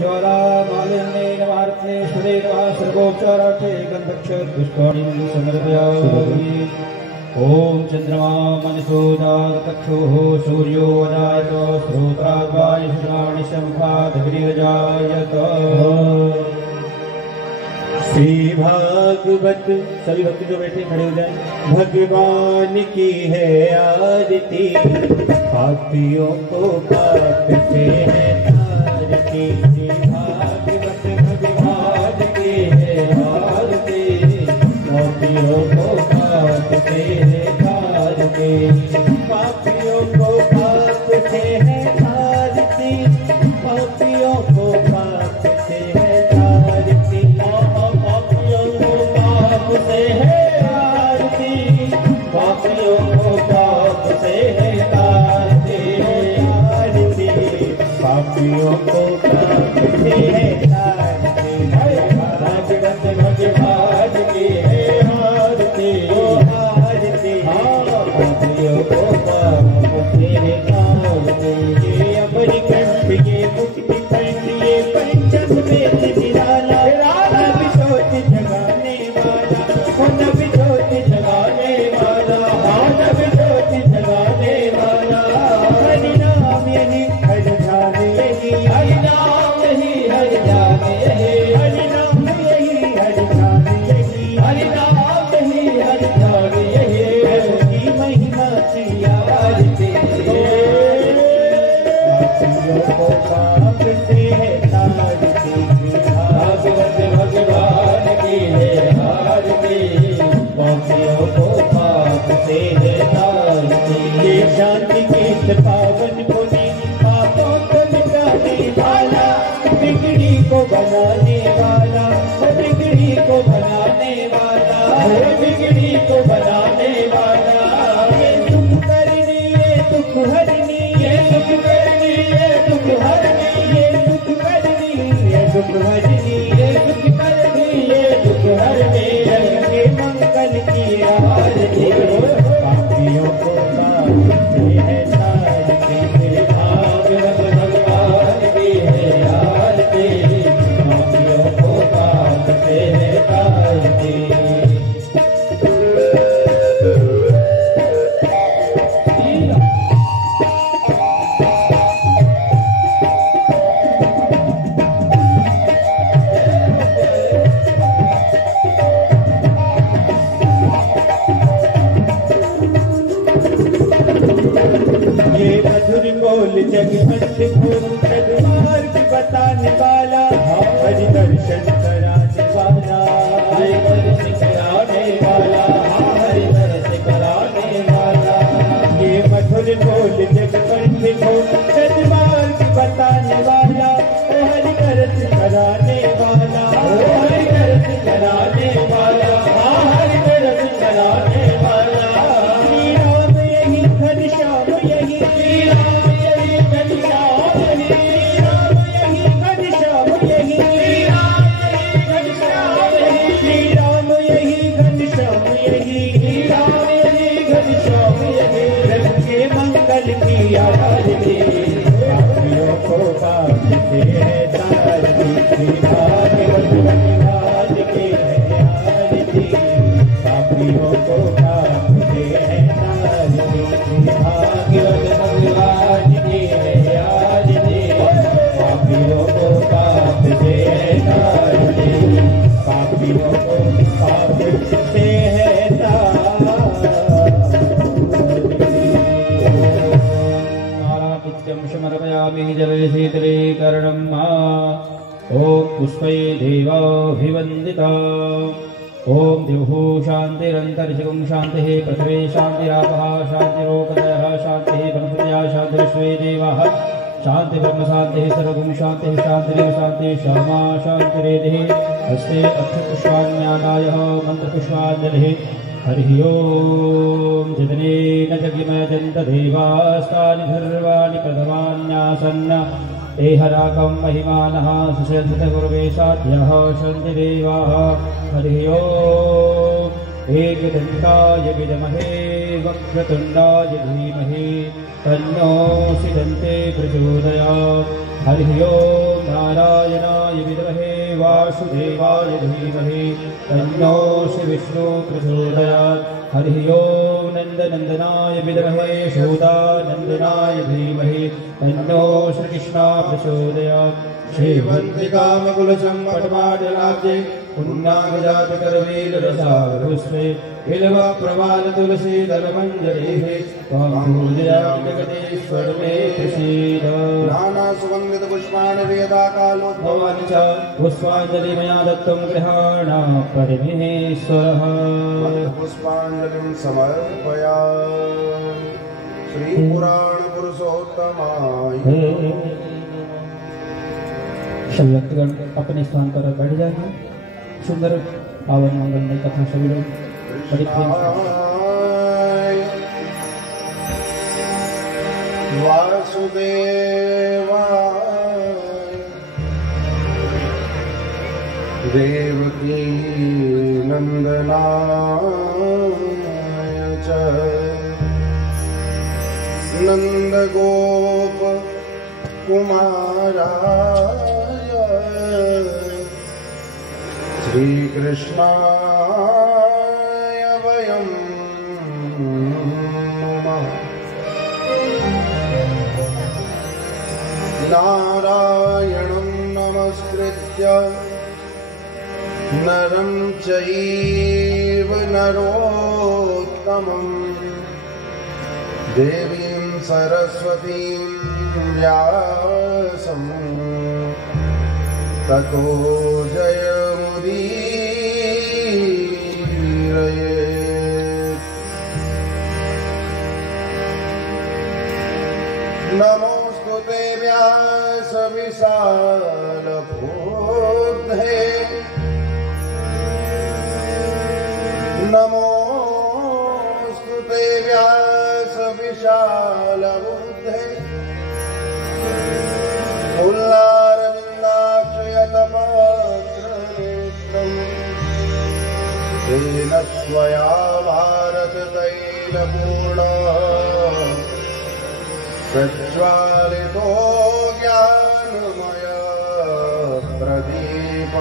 ज्वाला मालिन्येन वार्थे सुरेण वा सर्गोपचारार्थे गन्धक्षपुष्पाणिं समर्पयामि। ओम चंद्रमा मनसो जातचक्षुः सूर्यो अजायत श्रोत्राद्वायुषाणिशमुखादग्निरजायत। श्री भागवत सभी भक्त जो बैठे खड़े हो जाएं। भगवान की है आरती पापियों को पाप से है तारती। श्री भागवत भगवान की है आरती पापियों को पाप से है तारती। पापियों को पाप से है तारती पापियों को पाप से है तारती। से है आरती पापियों को पाप से है तारती। पापियों को पाप से है तारती। भागवत भगवान की है आरती आरती पापियों को पाप से है तारती। ये अपनी कंठ ये मुक्ति कंठ ये पंचम वेद निराला विशोच जगाने वाला नव ज्योति जगाने वाला नव ज्योति जगाने वाला। हरि नाम यही हर ध्यान यही हरि नाम यही हर ध्यान यही हरि नाम यही हर ध्यान यही हरि नाम यही हर ध्यान यही। की महिमा की आरती पापियों को पाप से है तारती। भागवत भगवान की है आरती पापियों को पाप से है तारती। ये शांति गीत पावन पुनि पापों को मिटाने वाला बिगड़ी को बनाने वाला बिगड़ी को बनाने वाला बिगड़ी को बनाने वाला। ये दुख करनी ये दुख हरनी ये दुख करनी ये दुख हरनी ये दुख करनी ये दुख हरनी ये दुख करनी ये दुख हरनी। के मंगल की आरती पापियों को पाप से है तारती। भागवत भगवान की है आरती पापियों को पाप से है तारती। ये मधुर बोल जगमंत फूल मार्ग बताने वाला हरि दर्शन कराने वाला हरि दर्शन कराने वाला हरि दर्शन कराने वाला। ये मधुर बोल जगमंत फूल मार्ग बताने वाला हरि दर्शन कराने वाला हरि दर्शन कराने वाला हरि दर्शन कराने वाला। श्री राम यही घनश्याम यही श्री राम यही घनश्याम यही राम यही घनश्याम यही श्री राम यही घनश्याम यही श्री राम यही घनश्याम यही श्री राम यही घनश्याम यही। प्रभु के मंगल की आरती पापियों को पाप से है तारती। भागवत भगवान की है आरती पापियों को पाप से है तारती। भागवत भगवान की है आरती पापियों को पाप से है तारती। पापियों को पाप से है तारती। समर्पयामि जले शीतले कर्णं ॐ पुष्पै देवाभिवन्दिता। ओम द्युः शान्तिरन्तरिक्षं शान्तिः पृथिवी शान्तिरापः शान्तिरोपदयः शान्तिः ब्रह्मया शान्तिर्विश्वे देवाः शान्ति ब्रह्म शान्तिः सर्वगुण शान्तिः शान्तिरेव शान्तिः श्यामा शान्तिरेधिः। हस्ते अक्षपुष्पाण्यादायः मन्त्रपुष्पाञ्जलिः। हरिः ओम जितनेन जगिमजन्त देवास्तानि सर्वाणि प्रथमान्यासन्न ते हराकं महिमानः सुषन्तितपूर्वे साध्यः सन्ति देवाः। हरिः ओम एकदन्ताय विद्महे वक्रतुण्डाय धीमहि तन्नो सिदन्ते प्रचोदयात्। हरिः ओम नारायण वासुदेवाय धीमहि तन्नो श्री विष्णु प्रचोदयात्। हरि ओम नंदनंदनाय विद्महे यशोदानंदनाय धीमहि तन्नो श्री कृष्ण प्रचोदयात्। श्रीवन्तिकामकुलसम्पटमाडलाब्जे पुण्डाङ्गजातकरवीररसावरुष्टे बिल्वप्रवाल तुलसी दलमञ्जरीः त्वां पूजयामि जगदीश्वर मे प्रसीद। नानासुगन्धित पुष्पाणि वेदाकालोद्भवानि च पुष्पाञ्जलि मया दत्तं गृहाण परमेश्वरः। पुष्पाञ्जलिं समर्पयामि श्रीपुराणपुरुषोत्तमाय। सभी भक्तगण अपने स्थान पर बैठ जाएंगे। सुंदर पावन मंगलमय कथा सभी लोग बड़ी प्रेम से वासुदेवाय देवकी नंदनाय च नंदगोप कुमाराय श्रीकृष्णाय वयं नमः। नारायणं नमस्कृत्य नरं चैव नरोत्तमं देवीं सरस्वतीं व्यासं ततो जयमुदीरयेत्। नमोऽस्तु ते व्यास विशालबुद्धे नमोऽस्तु ते व्यास विशालबुद्धे फुल्लारविन्दाक्षयतपत्रनेत्रम् तेन त्वया भारततैलपूर्णः प्रज्वालितो ज्ञानमय प्रदीप।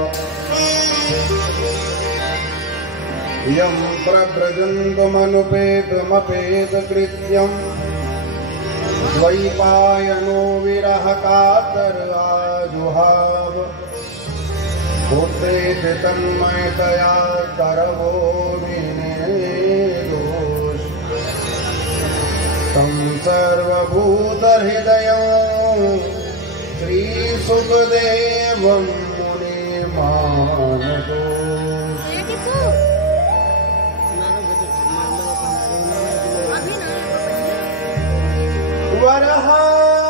यं प्रव्रजन्तमनुपेतमपेतकृत्यं द्वैपायनो विरहकातराजुहाव पुत्रेति तन्मयतया तरवो विनेदोष। तं सर्वभूतहृदयं श्रीसुखदेवं मुनिर्मानतोष।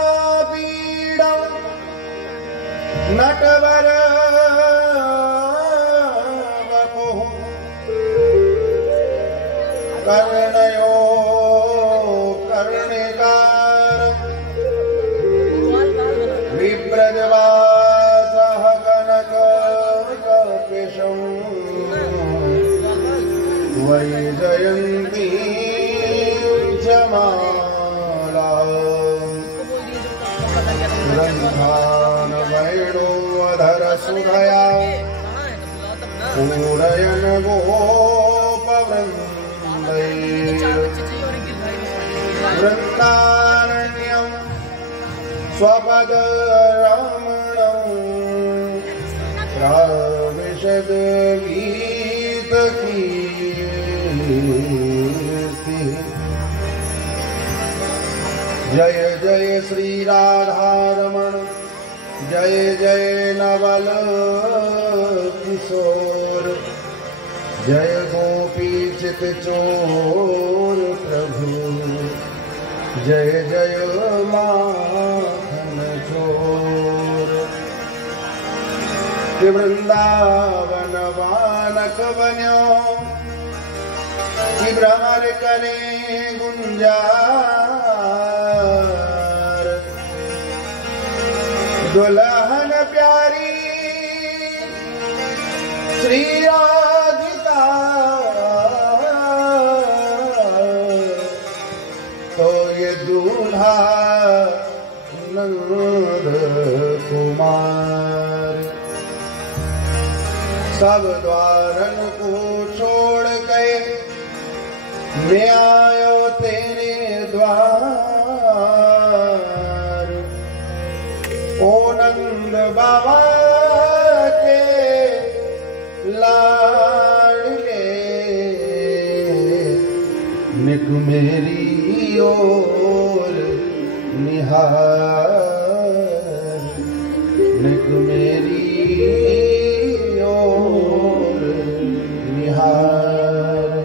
वरहापीडं नटवर वपुः कर्णयो कर्णिकारं विव्रजवासः कनककपिशं वैजयन्तीं च ग्रन्थान् वेणुवधरसुधया पूरयन् गोपवृन्दैर्वृन्दारण्यं स्वपदरमणं प्राविशद गीतकीर्ति। जय जय श्री राधारमण जय जय नवल किशोर जय गोपी चित चोर प्रभु जय जय माखन चोर। वृंदावन बालक बन्यो कि भ्रमर करे गुंजार दुल्हन प्यारी श्री राधिका तो ये दूल्हा नंद कुमार। सब द्वारन को छोड़ के मैं आयो तेरे द्वार। ओ नंद बाबा के लाडले निक मेरी ओर निहार, निक मेरी ओर निहार।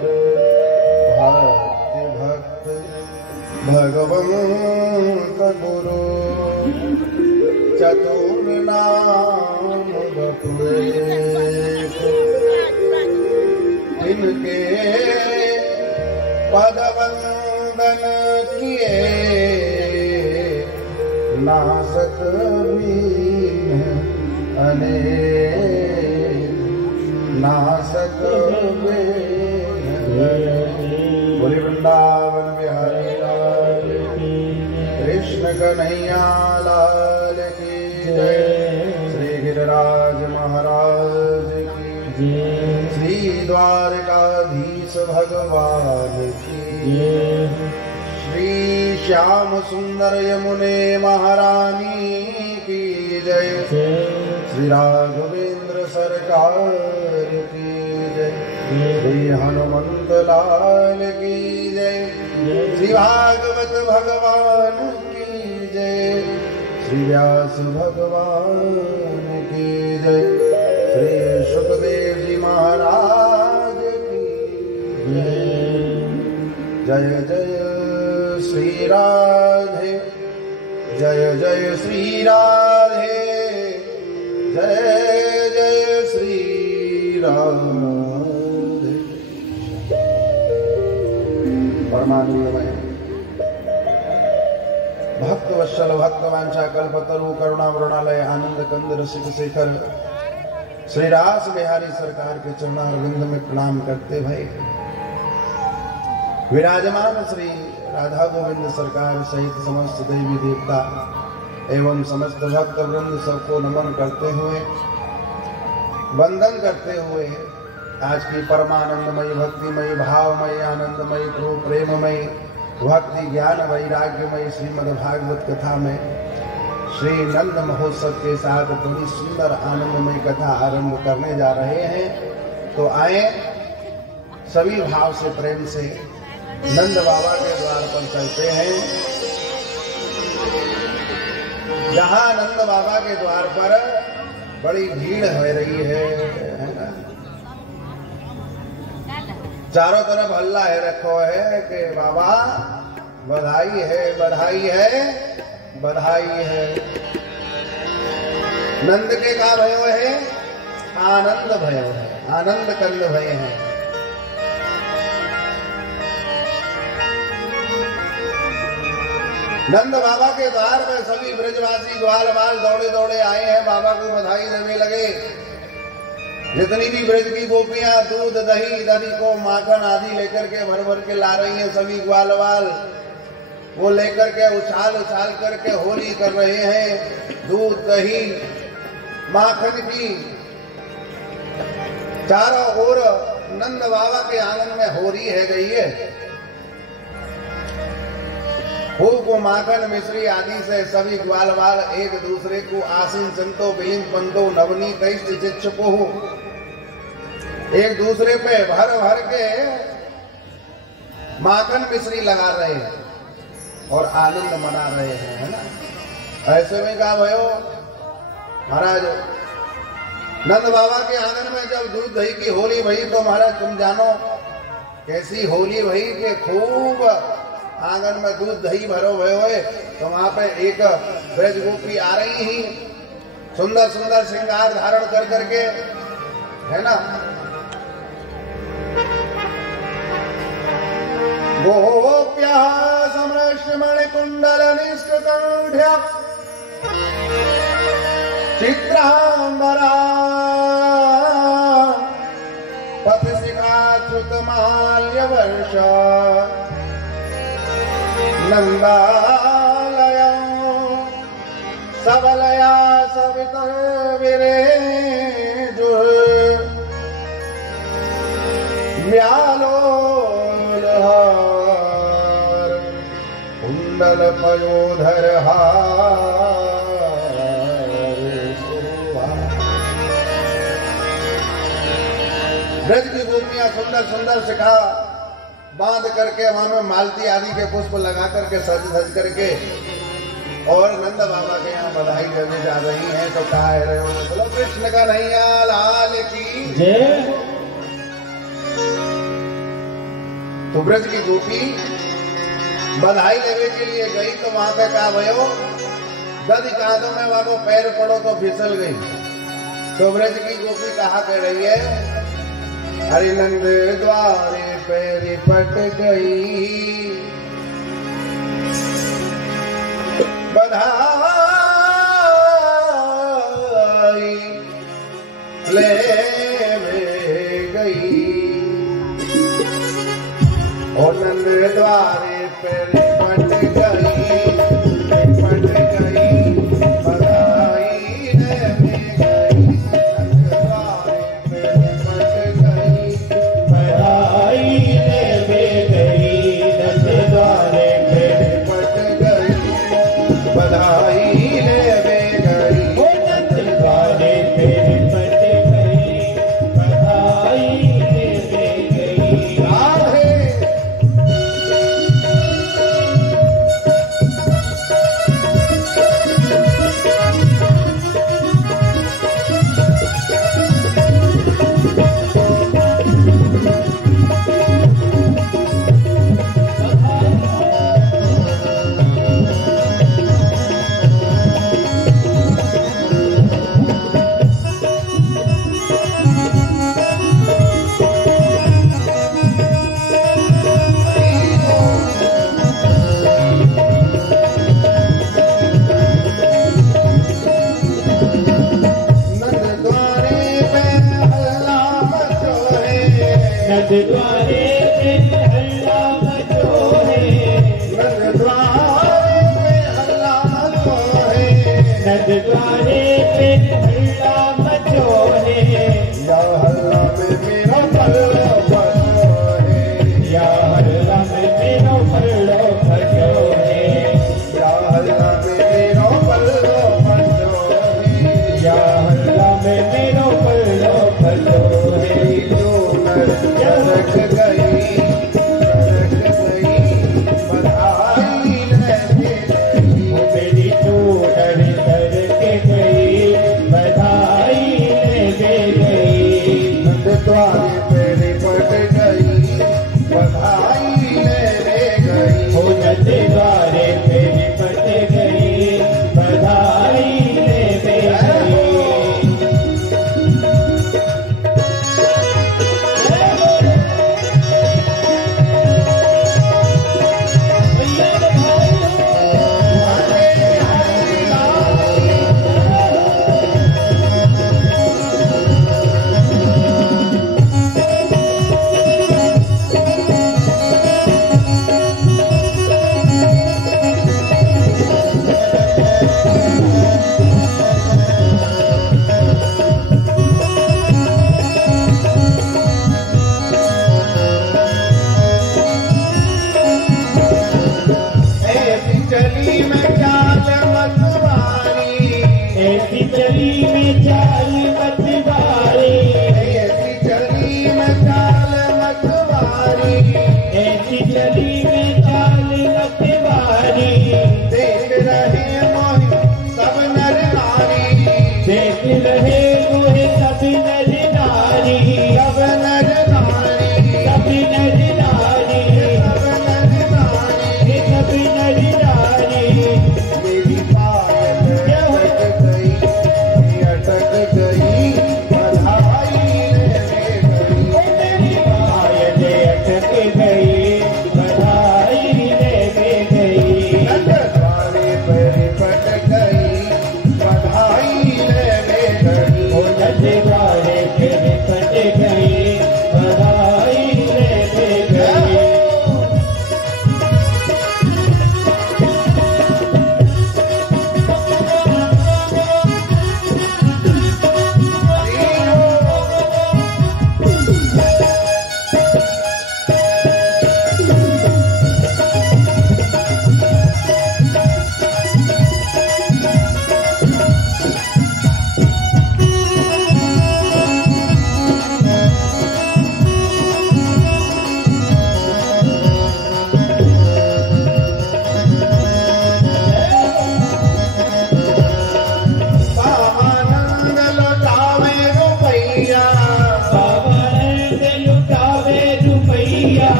भक्ति भक्त भगवंत गुरु चतुर नाम बपुए, इनके पद वंदन किए नासक भी अनेक, नासक बोले वृंदावन बिहारी लाल की, कृष्ण कन्हैया लाल की जय, श्री गिरिराज महाराज की जय, श्री द्वारकाधीश भगवान की जय, श्री श्याम सुंदर यमुने महारानी की जय, श्री राघवेंद्र सरकार की जय, श्री हनुमंत लाल की जय, श्री भागवत भगवान की जय, श्री व्यास भगवान की जय, श्री सुखदेव जी महाराज की जय। जय जय श्री राधे, जय जय श्री राधे, जय जय श्री राधे। परमानंदमय भक्त वत्सल भक्त वांछा कल्पतरु करुणा वरुणालय आनंद कंद रसिक शेखर श्री रास बिहारी सरकार के चरणारविंद में प्रणाम करते भाई विराजमान श्री राधा गोविंद सरकार सहित समस्त देवी देवता एवं समस्त भक्त वृंद सबको नमन करते हुए वंदन करते हुए आज की परमानंदमयी भक्तिमयी भावमयी आनंदमयी प्रेममयी भक्ति ज्ञान वैराग्यमयी श्रीमद् भागवत कथा में श्री नंद महोत्सव के साथ बड़ी सुंदर आनंदमयी कथा आरंभ करने जा रहे हैं। तो आए सभी भाव से प्रेम से नंद बाबा के द्वार पर चलते हैं। जहां नंद बाबा के द्वार पर बड़ी भीड़ हो रही है ना? चारों तरफ हल्ला है रखो है कि बाबा बधाई है बधाई है बधाई है। नंद के का भयो है आनंद भयो है, आनंद कंद भय है। नंद बाबा के द्वार में सभी ब्रजवासी ग्वाल बाल दौड़े दौड़े आए हैं, बाबा को बधाई देने लगे। जितनी भी ब्रज की गोपियां दूध दही दही को माखन आदि लेकर के भर भर के ला रही हैं, सभी ग्वाल बाल वो लेकर के उछाल उछाल करके होली कर रहे हैं। दूध दही माखन की चारों ओर नंद बाबा के आंगन में होली है गई है। फूल को माखन मिश्री आदि से सभी ग्वाल बाल एक दूसरे को आसीन संतो बिलिंग पंतो नवनी कैष्ट चिक्षको एक दूसरे पे भर भर के माखन मिश्री लगा रहे हैं और आनंद मना रहे हैं, है ना। ऐसे में कहा भयो महाराज नंद बाबा के आंगन में जब दूध दही की होली भई तो महाराज तुम जानो कैसी होली भई कि खूब आंगन में दूध दही भरो भयो है। तो वहां पे एक ब्रज गोपी आ रही ही सुंदर सुंदर श्रृंगार धारण कर करके, है ना। गोप्या समृष्टमणि कुंडल निष्कंठ्या चित्रांबरा पथशिखाच्युत माल्य वर्षा नंदालया सबलया सवितर विरेजुः व्यालोल हार कुंडल पयोधर हार शोभा। ब्रज की गोपियां सुंदर सुंदर शिखा बांध करके वहां में मालती आदि के पुष्प लगा करके सज धज करके और नंद बाबा के यहाँ बधाई देने जा रही हैं। तो कहा है रहे हो बोलो कृष्ण कन्हैया लाल की जय। तो ब्रज की गोपी बधाई लेने के लिए गई तो वहां पे कहा भयो गद कादों में वहां को पैर पड़ो तो फिसल गई। तो ब्रज की गोपी कहा कर रही है अरे नंद द्वारे पैर पट गई बधाई ले गई और नंद द्वारे पैर पट गई बधाई ले गई। नंद द्वारे पैर पट गई बधाई ले गई। नंद द्वारे पैर पट गई बधाई ले गई। ओ नंद द्वारे पैर पट गई बधाई ले गई। राधे द्वारे पे हल्ला मचो है। नंद द्वारे पे हल्ला मचो है। नंद द्वारे पे हल्ला मचो है। या हल्ला में मेरा पल्लो फसो है। या हल्ला में मेरा पल्लो फसो है। या हल्ला में मेरा पल्लो फसो है। या हल्ला में मेरा पल्लो फसो है। सरक गई बधाई ले गई। मेरी चूड़न सरक गई बधाई ले गई। नंद द्वारे पैर पट गई बधाई ले गई। हो नंद द्वारे पैर पट गई बधाई ले गई। ऐसी चली में चाल मतवारी। ऐसी चली में चाल मतवारी। ऐसी चली में चाल मतवारी। देख रहे मोहि सब नर नारी। देख रहे मोहि सब नर नारी। सब नर नारी। सब नर नारी। सब नर नारी। सब नर नारी। मेरी पायल अटक गई बधाई ले गई। मेरी पायल अटक गई बधाई ले गई। नंद द्वारे पैर पट गई बधाई ले गई।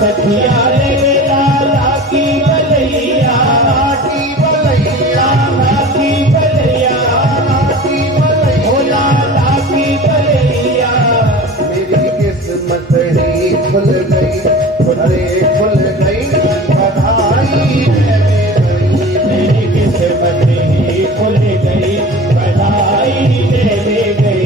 सखिया रे लाला की बलैया की बलैया की बलैया की बलैया ओ लाला की बलैया मेरी किस्मत ही खुल गई, अरे खुल गई, बधाई मेरी किस्मत ही खुल गई, बधाई दे गई।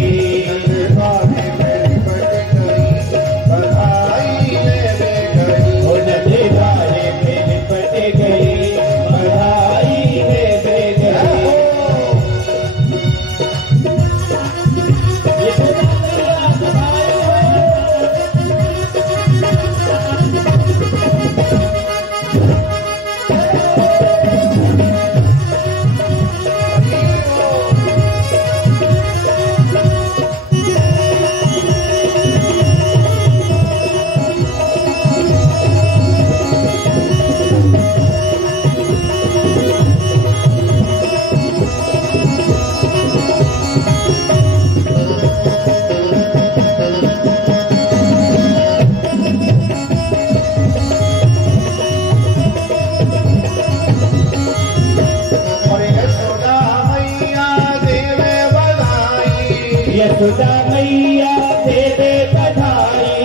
यशोदा मैया देवे बधाई,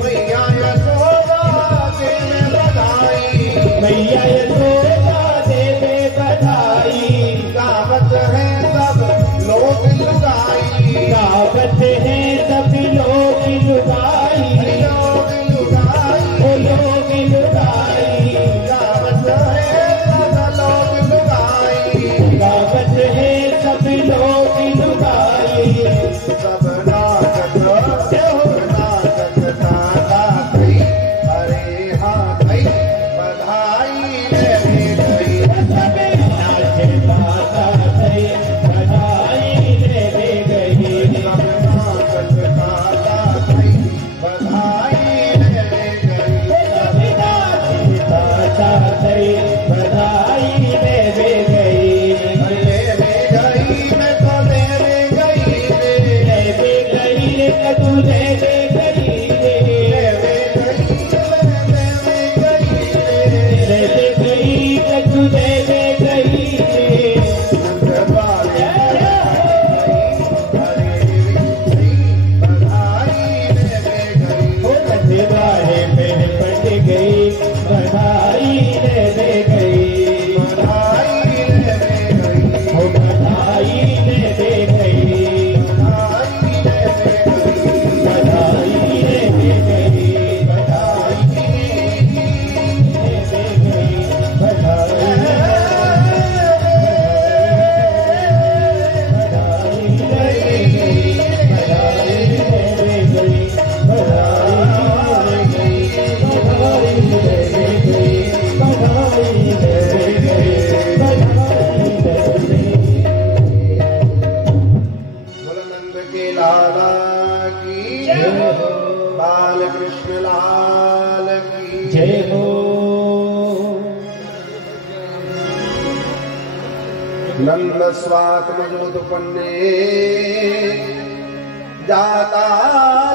मैया यशोदा देवे बधाई, मैया यशोदा देवे बधाई। गावत है सब लोग लुगाई, गावत है सब लोग लुगाई, लोग लुगाई, ओ लोग लुगाई। गावत है सब लोग लुगाई, गावत है सब लोग लुगाई। सब नाचत ताता गई, अरे हाँ गई, बधाई ले गई। सब नाच गाता गई, बधाई दे गई। सब नाचत ताता गई, बधाई ले गई। सब नाच गाता गई, बधाई दे गई। ले गई मैं तो ले गई रे, तू दे गई रे, ले गई ले गई तू दे गई रे। ओ नजराए में पट गई, बधाई दे गई। ओ बधाई दे गई, बधाई दे गई, बधाई दे गई, बधाई भोलानंद के लाला की बाल कृष्ण लाल की जय हो। नंद स्वात्मजोतपन्ने जाता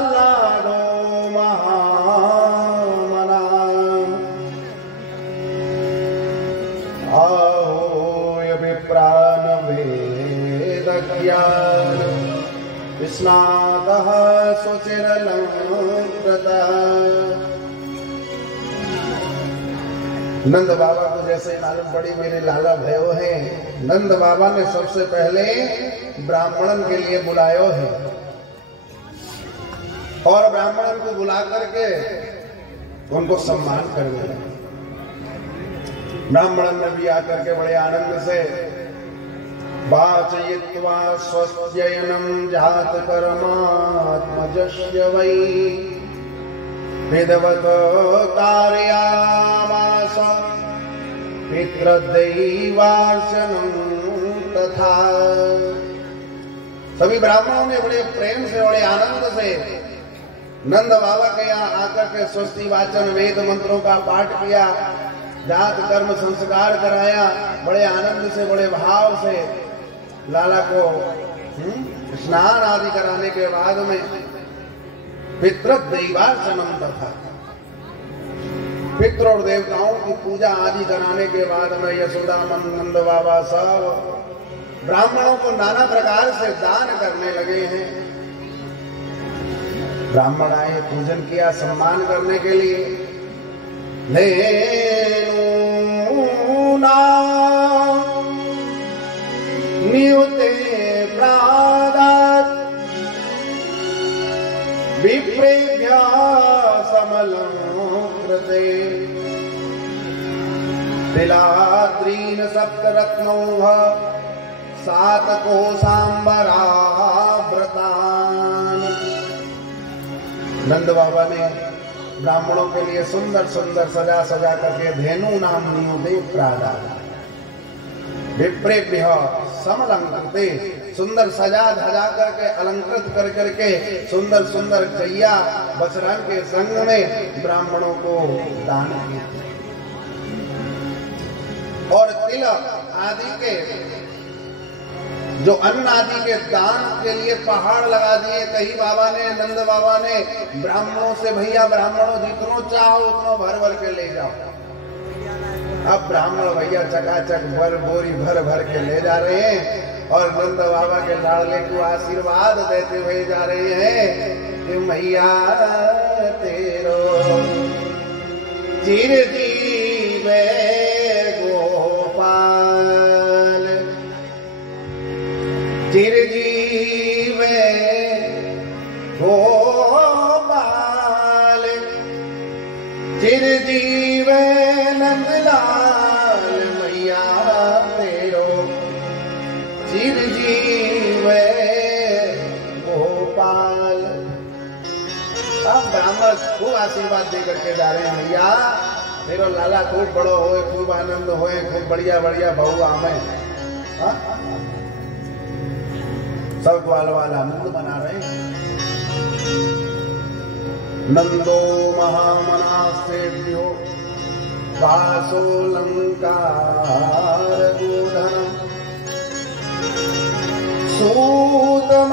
लाडो महामना आहोय विप्रान वेद ज्ञान स्नातः सुचिरलंकृता। नंद बाबा को जैसे मालूम पड़ी मेरे लाला भयो है, नंद बाबा ने सबसे पहले ब्राह्मणन के लिए बुलायो है और ब्राह्मणन को बुला करके उनको सम्मान करने लगे। ब्राह्मणन ने भी आकर के बड़े आनंद से वाचयित्वा स्वस्त्ययनं जात कर्मात्मजस्य वै विदवत कारयामास पितृदैवार्चनं तथा। सभी ब्राह्मणों ने बड़े प्रेम से बड़े आनंद से नंद बाबा के यहाँ आकर के स्वस्ति वाचन वेद मंत्रों का पाठ किया, जात कर्म संस्कार कराया। बड़े आनंद से बड़े भाव से लाला को स्नान आदि कराने के बाद में पितृदैवार्चनम तथा पितृ और देवताओं की पूजा आदि कराने के बाद में यशोदा नंद बाबा सब ब्राह्मणों को नाना प्रकार से दान करने लगे हैं। ब्राह्मण आए, पूजन किया सम्मान करने के लिए। नियुते प्रादात् विप्रेभ्यः समलंकृते तिलाद्रीन् सप्तरत्नौः सातकोशाम्बराव्रतान्। नंद बाबा ने ब्राह्मणों के लिए सुंदर सुंदर सजा सजा करके धेनु नाम नियुते प्रादात् विप्रेभ्यः समलंकृते, सुंदर सजा धजा करके अलंकृत कर करके सुंदर सुंदर गैया बछड़ा के संग में ब्राह्मणों को दान किया। और तिलक आदि के जो अन्न आदि के दान के लिए पहाड़ लगा दिए। कहीं बाबा ने, नंद बाबा ने ब्राह्मणों से, भैया ब्राह्मणों जितनो चाहो उतनो भर भर के ले जाओ। अब ब्राह्मण भैया चकाचक भर बोरी भर भर के ले जा रहे हैं और नंद बाबा के लाडले को आशीर्वाद देते हुए जा रहे हैं कि मैया तेरो चिरजीवे गोपाल, चिरजीवे गोपाल, चिरजीवे नंदलाल मैया तेरो चिरजीवे गोपाल। अब ब्राह्मण खूब आशीर्वाद दे करके जा रहे हैं, मैया तेरो लाला खूब बड़ो होए, खूब आनंद होए, खूब बढ़िया बढ़िया बहु आमे। सब ग्वाल वाला आनंद मना रहे हैं। नंदो महामनास्तेभ्यो वासो लंकार गोधन सूतमागतवन्दिभ्यः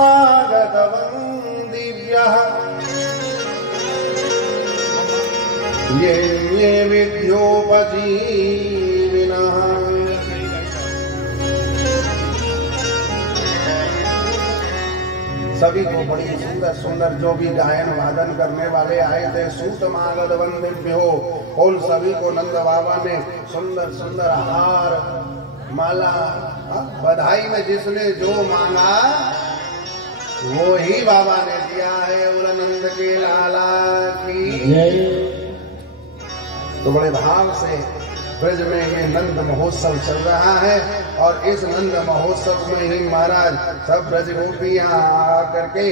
ये विद्योपजीविनः। सभी को बड़ी सुंदर सुंदर जो भी गायन वादन करने वाले आए थे, सूतमागत वंदिभ्यो, उन सभी को नंद बाबा ने सुंदर सुंदर हार माला, बधाई में जिसने जो मांगा वो ही बाबा ने दिया है। उलनंद के लाला की। तो बड़े भाव से ब्रज में ये नंद महोत्सव चल रहा है और इस नंद महोत्सव में ही महाराज सब ब्रज गोपियां आकर के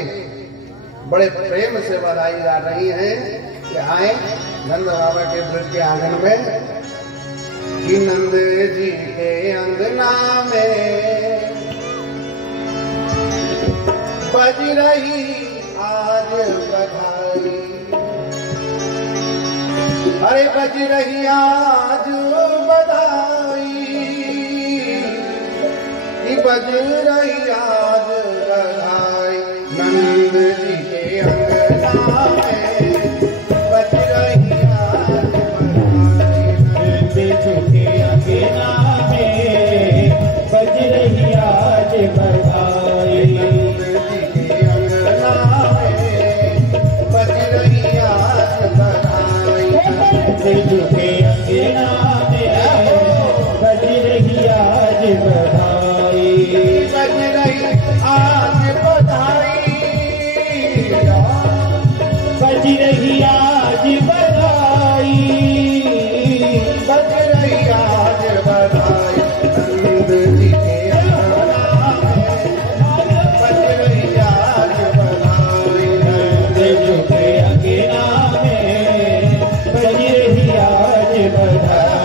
बड़े प्रेम से बधाई जा रही हैं कि आए नंद बाबा के ब्रज के आंगन में कि नंद जी के अंगना में बज रही आज बधाई। अरे बज रही आज बधाई, बज रही आज बधाई। नंद जी के अंगना में बज रही आज बधाई। नंद जी के अंगना में बज रही आज बधाई। नंद जी के अंगना में बज रही आज बधाई। झुके अंगना में बज रही आज बधाई। बज रही आज बधाई। बज रही आज बधाई। बज रही आज बधाई। नंद जी के अंगना में बज रही आज बधाई। नंद जी के अंगना में बज रही आज बधाई।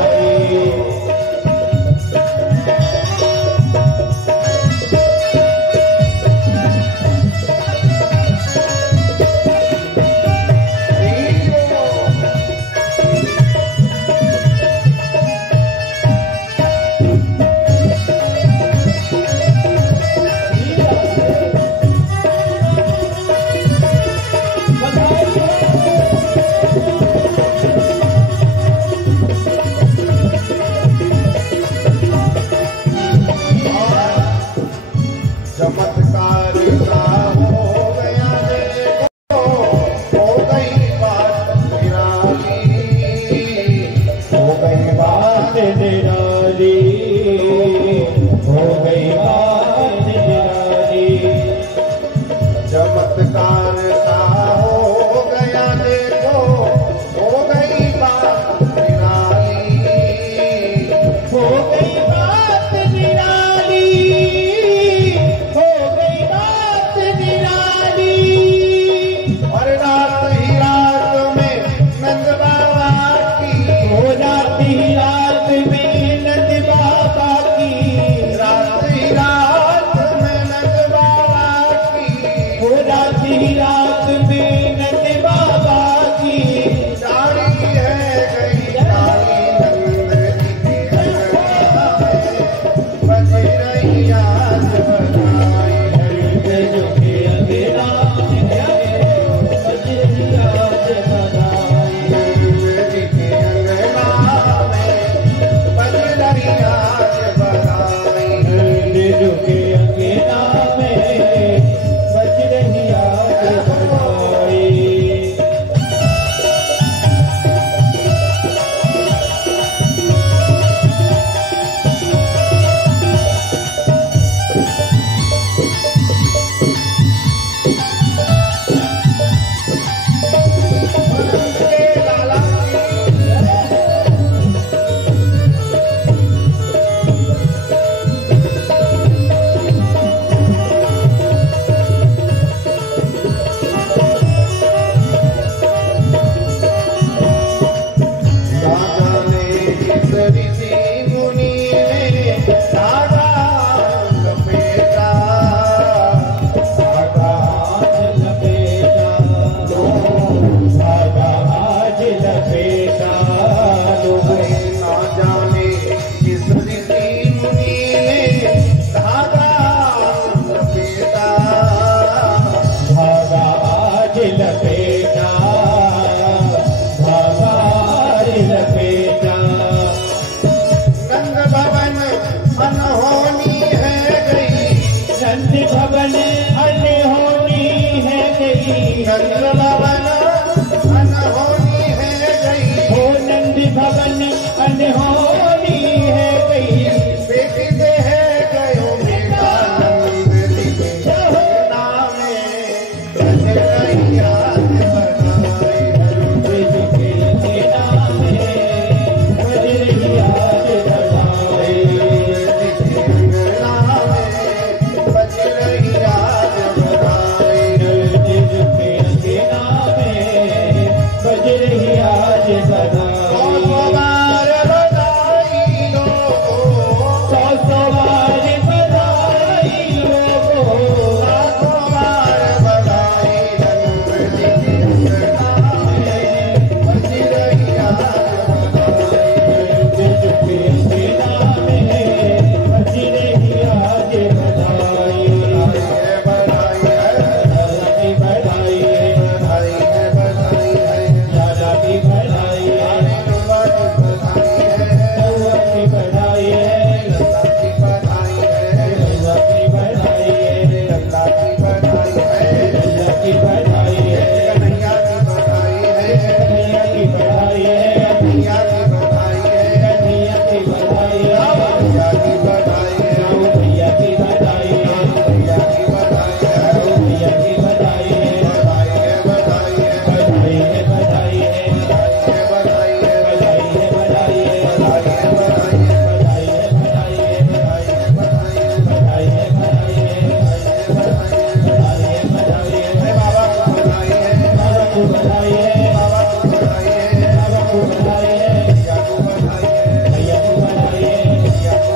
बधाइए, बाबा को बधाइए, बाबा को बधाइए, भैया को बधाइए, भैया को बधाइए, भैया को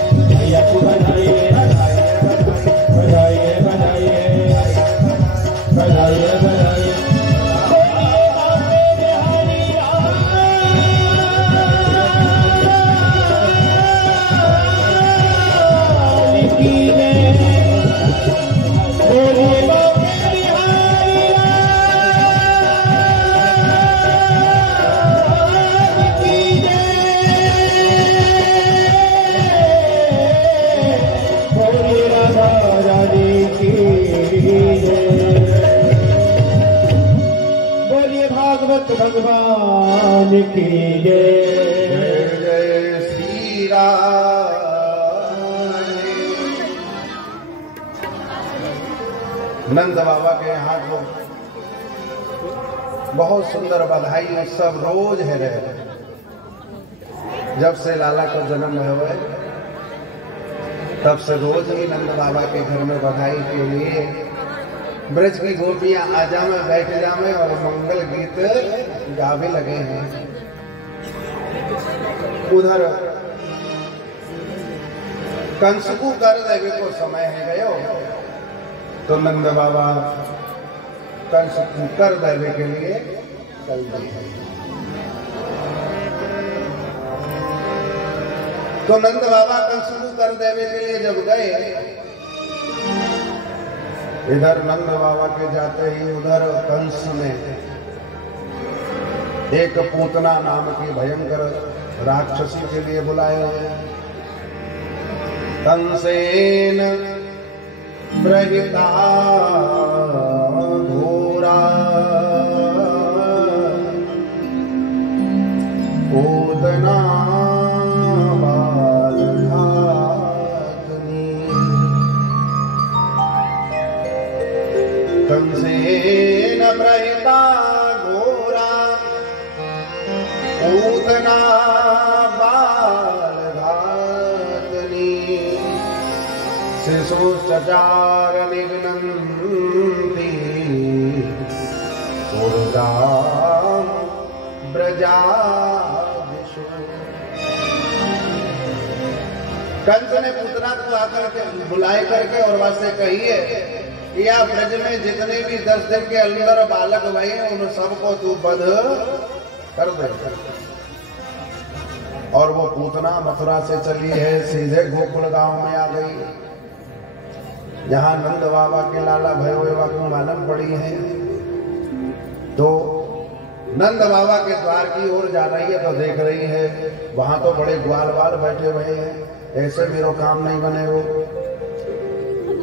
बधाइए, भैया को बधाइए, बधाइए बधाइए बधाइए बधाइए, बधाइए बधाइए। भगवान की जय। जय जय श्री राम। नंद बाबा के यहाँ तो बहुत सुंदर बधाई उत्सव रोज है रहे। जब से लाला का जन्म हुआ तब से रोज ही नंद बाबा के घर में बधाई के लिए ब्रज की गोपियां आजा में बैठ जामे और मंगल गीत गावे लगे हैं। उधर कंस को कर देवे को समय है गयो तो नंद बाबा कंस को कर देवे के लिए चल दिए। तो नंद बाबा कंस को कर देवे के लिए जब गए, इधर नंद बाबा के जाते ही उधर कंस ने एक पूतना नाम की भयंकर राक्षसी के लिए बुलाया है। कंसेन ब्रहिता घोरा पूतना कंसेन ब्रहिता घोरा पूतना बालघातनी शिशु चचार निघ्नन्ति उर्गाम ब्रजादिषु। कंस ने पूतना को आकर के बुलाए करके और वास्ते कहिए या ब्रज में जितने भी 10 दिन के अंदर बालक हुए हैं उन सबको तू वध कर दे। और वो पूतना मथुरा से चली है, सीधे गोकुल गांव में आ गई। यहाँ नंद बाबा के लाला भैरवा को मालूम पड़ी है तो नंद बाबा के द्वार की ओर जा रही है तो देख रही है वहां तो बड़े ग्वाल बाल बैठे हुए हैं, ऐसे मेरा काम नहीं बने वो।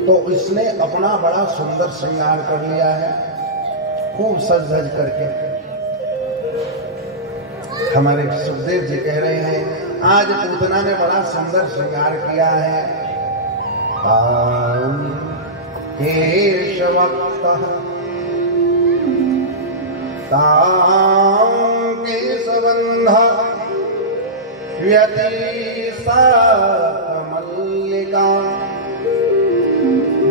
तो इसने अपना बड़ा सुंदर श्रृंगार कर लिया है, खूब सज धज करके। हमारे सुखदेव जी कह रहे हैं आज पूतना ने बड़ा सुंदर श्रृंगार किया है। केशवक्तः तां केशबन्धः व्यतीसा मल्लिका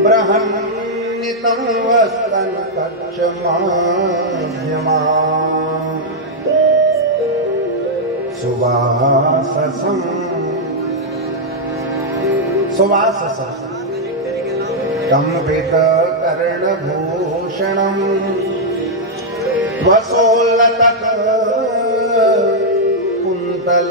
बृहन्नितं वस्तन कक्षमाध्यमा सुवाससं कंपितकर्णभूषणं वसोल्लतक कुन्तलमण्डितानाम्।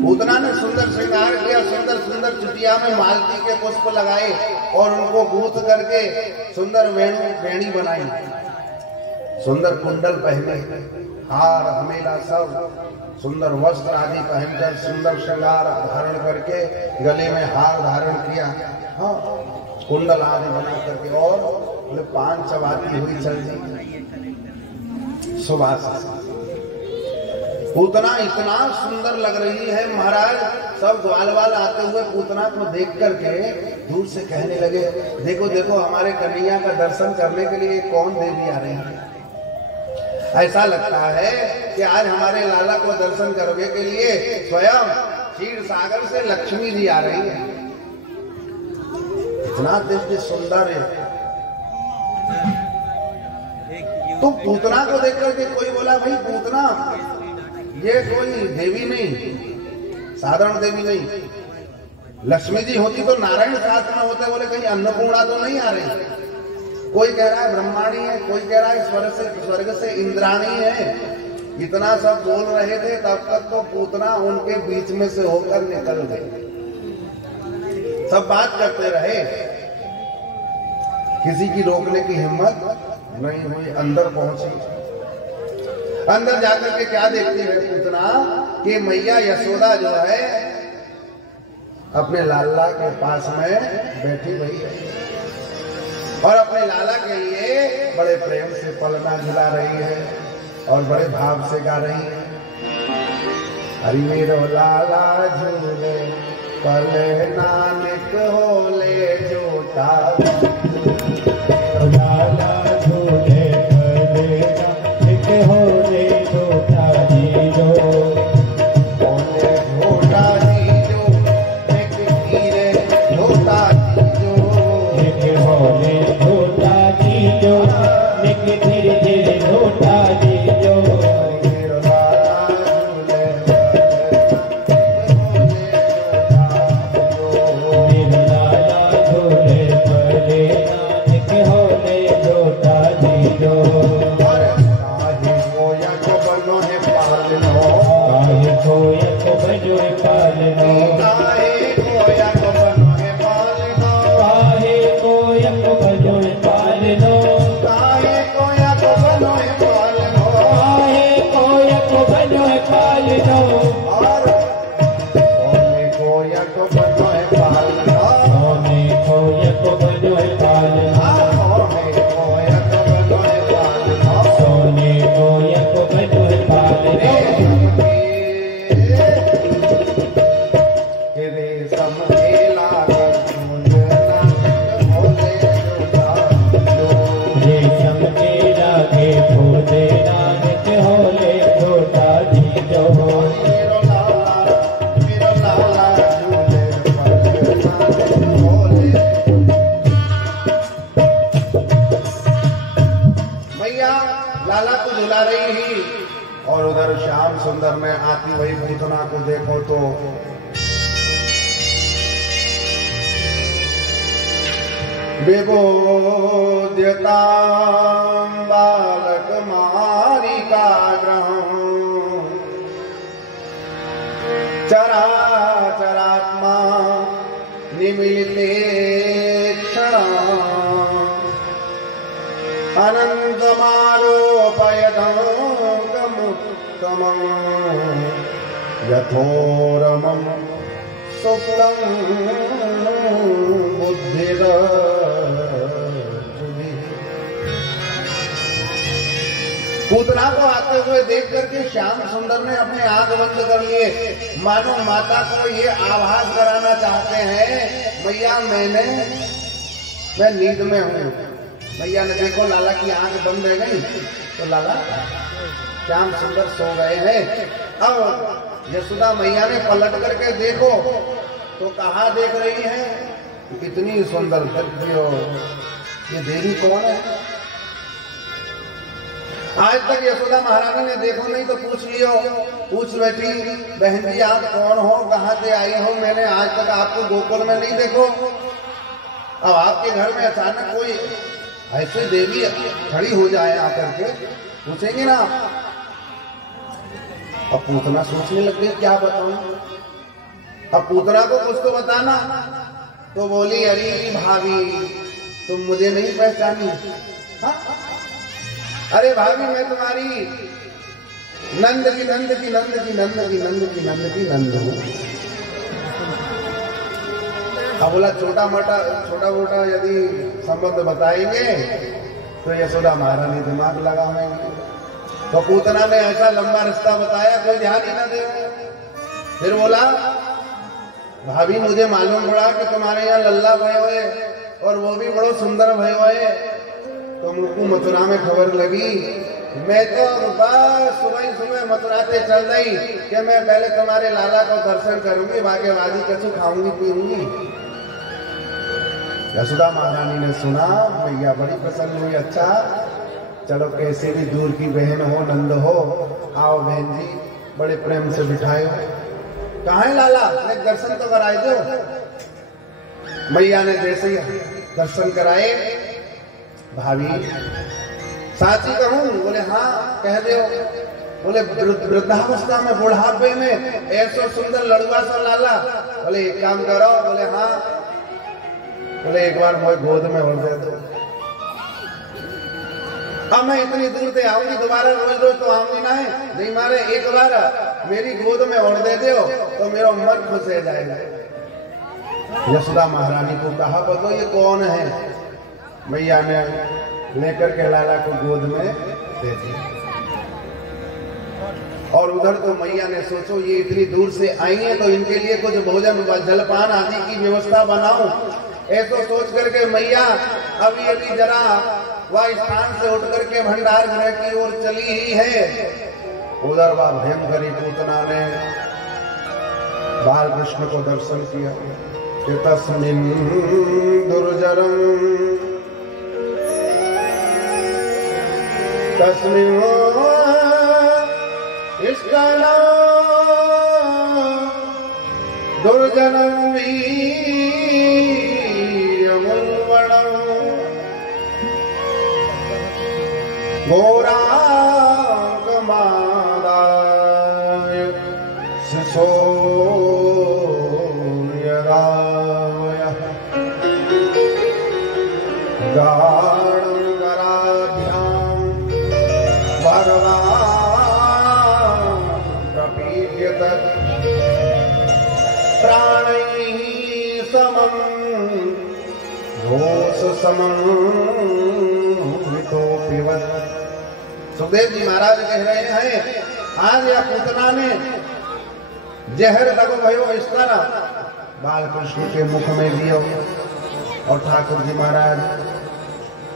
पूतना ने सुंदर श्रृंगार किया, सुंदर सुंदर चुटिया में मालती के पुष्प लगाए और उनको गूंथ करके सुंदर वेणी बनाई, सुंदर कुंडल पहने, हार हमेला सब सुंदर वस्त्र आदि पहनकर सुंदर श्रृंगार धारण करके गले में हार धारण किया, हाँ कुंडल आदि बना करके और पान चबाती हुई चल दी। सुभाष पूतना इतना सुंदर लग रही है महाराज, सब ग्वाल वाल आते हुए पूतना को देख करके दूर से कहने लगे देखो देखो हमारे कन्हैया का दर्शन करने के लिए कौन देवी आ रही है। ऐसा लगता है कि आज हमारे लाला को दर्शन करने के लिए स्वयं क्षीर सागर से लक्ष्मी जी आ रही है। इतना दिव्य सुंदर है। तो पूतना को देख करके कोई बोला भाई पूतना ये कोई देवी नहीं, साधारण देवी नहीं, लक्ष्मी जी होती तो नारायण शास्त्र में होते, बोले कहीं अन्नपूर्णा तो नहीं आ रही। कोई कह रहा है ब्रह्माणी है, कोई कह रहा है स्वर्ग से इंद्राणी है। इतना सब बोल रहे थे, तब तक तो पूतना उनके बीच में से होकर निकल गए। सब बात करते रहे, किसी की रोकने की हिम्मत नहीं हुई। अंदर पहुंची, अंदर जाकर के क्या देखती है पूतना कि मैया यशोदा जो है अपने लाला के पास में बैठी हुई है और अपने लाला के लिए बड़े प्रेम से पलना झुला रही है और बड़े भाव से गा रही है। हरि मेरो लाला झूले पले नानक होले जोता, लाला झूले पले नानक होले जोता जीजो, होले जोता जीजो, एक हीरे जोता जीजो, एक होले जोता जीजो, एक धीरे धीरे जोता जीजो। मेरो लाला झूले मेरे लाला झूले पले नानक होले जोता जीजो। काहे कोया को बनो है पालनो, काहे कोया को बनो है पालनो, काहे कोया को बनो है पालनो, काहे कोया को बनो है पालनो, काहे कोया को बनो है पालनो। काहे कोया को बनो है पालनो, और सोने कोया को बनो है पालनो, सोने कोया को बनो है पालनो, सोने कोया को बनो है पालनो। सोने कोया को बनो है पालनो। रेशम के लागे झूलना भोले जोता जो, रेशम के लागे फूले नानक होले जोता जीजो। मेरो लाला झूले पले नानक भोले। मैया लाला को झुला रही ही और उधर श्याम सुंदर में आती हुई पूतना को देखो तो विबोध्यता बालक मारिका ग्रहण, चराचरात्मा निमिलिते क्षण, अनन्तमारोपयदङ्गमुत्तमम् यथोरमं सुप्तं बुद्धिरजुनि। पूतना को आते हुए देख करके श्याम सुंदर ने अपने आंख बंद कर लिए, मानो माता को ये आभास कराना चाहते हैं मैया मैं नींद में हूँ। मैया ने देखो लाला की आंख बंद रह गई तो लाला श्याम सुंदर सो गए हैं। अब यशोदा मैया ने पलट करके देखो तो कहाँ देख रही है, इतनी सुंदर दिव्य, ये देवी कौन है? आज तक यशोदा महारानी ने देखो नहीं तो पूछ लियो, पूछ बैठी बहन जी आप कौन हो, कहाँ से आई हो, मैंने आज तक आपको गोकुल में नहीं देखो। अब आपके घर में अचानक कोई ऐसी देवी खड़ी हो जाए आकर के, पूछेंगे ना। अब पूतना सोचने लग गई क्या बताऊं, अब पूतना को कुछ तो बताना। तो बोली अरे भाभी तुम मुझे नहीं पहचानी? हाँ? अरे भाभी मैं तुम्हारी नंद की नंद की नंद की नंद की नंद की नंद की नंद हूँ। अब बोला छोटा मोटा यदि संबंध बताएंगे तो यशोदा महारानी दिमाग लगाएंगे। तो पूतना ने ऐसा लंबा रास्ता बताया कोई ध्यान ही ना दे। फिर बोला भाभी मुझे मालूम पड़ा कि तुम्हारे यहाँ लल्ला भय हुए और वो भी बड़ो सुंदर भय हुए। तो मुझको मथुरा में खबर लगी, मैं तो बस सुबह मथुरा से चल रही कि मैं पहले तुम्हारे लाला को दर्शन करूंगी, बाकी वादी कछु खाऊंगी पीऊंगी। यशोदा महारानी ने सुना, मैया बड़ी प्रसन्न हुई। अच्छा चलो कैसे भी दूर की बहन हो, नंद हो, आओ बहन जी, बड़े प्रेम से बिठाए। कहाँ है लाला, एक दर्शन तो कराए दो। मैया ने जैसे ही दर्शन कराए, भाभी साची कहूं? बोले हाँ कह दो। बोले वृद्धावस्था में, बुढ़ापे में ऐसा सुंदर लड़ुआ सा लाला। बोले एक काम करो। बोले हाँ। बोले एक बार मुझे गोद में ओढ़ दे दो। अब मैं इतनी दूर से आऊंगी, दोबारा रोज रोज तो आऊंगी ना है, नहीं मारे एक बार मेरी गोद में ओढ़ दे दो तो मेरा मन खुश हो जाएगा। यशोदा महारानी को कहा, बताओ ये कौन है? मैया ने लेकर के लाला को गोद में दे दिया। और उधर तो मैया ने सोचो ये इतनी दूर से आई है तो इनके लिए कुछ भोजन जलपान आदि की व्यवस्था बनाऊं। ऐसा सोच करके मैया अभी अभी जरा वह स्थान से उठ करके भंडार गृह की ओर चली ही है। उधर वह भयंकरी पूतना ने बाल कृष्ण को दर्शन किया। तस्मिन् दुर्जरम तस्मिन् इष्टना दुर्जनम वीर्यमुल्बणम् घोराङ्कमादाय शिशोर्यदाय गाढं कराभ्यां भगवान् प्रपीड्यत प्राणैः समं घोष समं वितोपिवत्। सुखदेव जी महाराज कह रहे हैं, आज या पूतना ने जहर लगो भयो इस तरह बाल कृष्ण के मुख में दियो और ठाकुर जी महाराज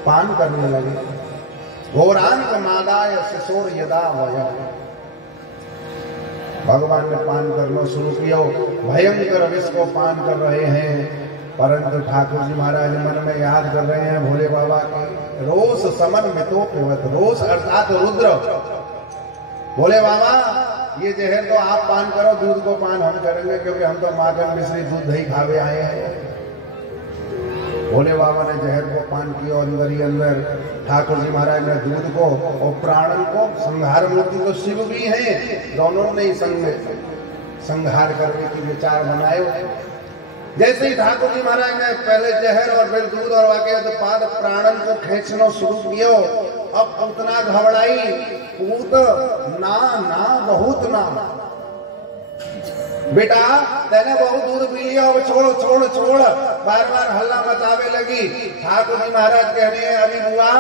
पान करने लगे। घोरांक मादाय शिशोर यदा वय, भगवान ने पान करना शुरू किया। भयंकर विष को पान कर रहे हैं, परंतु ठाकुर जी महाराज मन में याद कर रहे हैं भोले बाबा के रोष समन मितोपिवत्। रोष अर्थात रुद्र। भोले बाबा ये जहर तो आप पान करो, दूध को पान हम करेंगे क्योंकि हम तो माखन मिश्री दूध दही खावे आए हैं। भोले बाबा ने जहर को पान किया और अंदर ही अंदर ठाकुर जी महाराज ने दूध को और प्राणन को, संहार मूर्ति तो शिव भी हैं, दोनों ने ही संहार करने की विचार बनाए। जैसे ही ठाकुर जी महाराज ने पहले जहर और फिर दूध और वाके तो पाद प्राणन को खींचना शुरू किया। अब पूतना घबराई, पूत ना ना बहुत ना, बेटा तेने बहुत दूध पी लिया, अब छोड़ छोड़ छोड़, बार बार हल्ला मचावे लगी। ठाकुर जी महाराज कह रहे हैं, अभी बुआ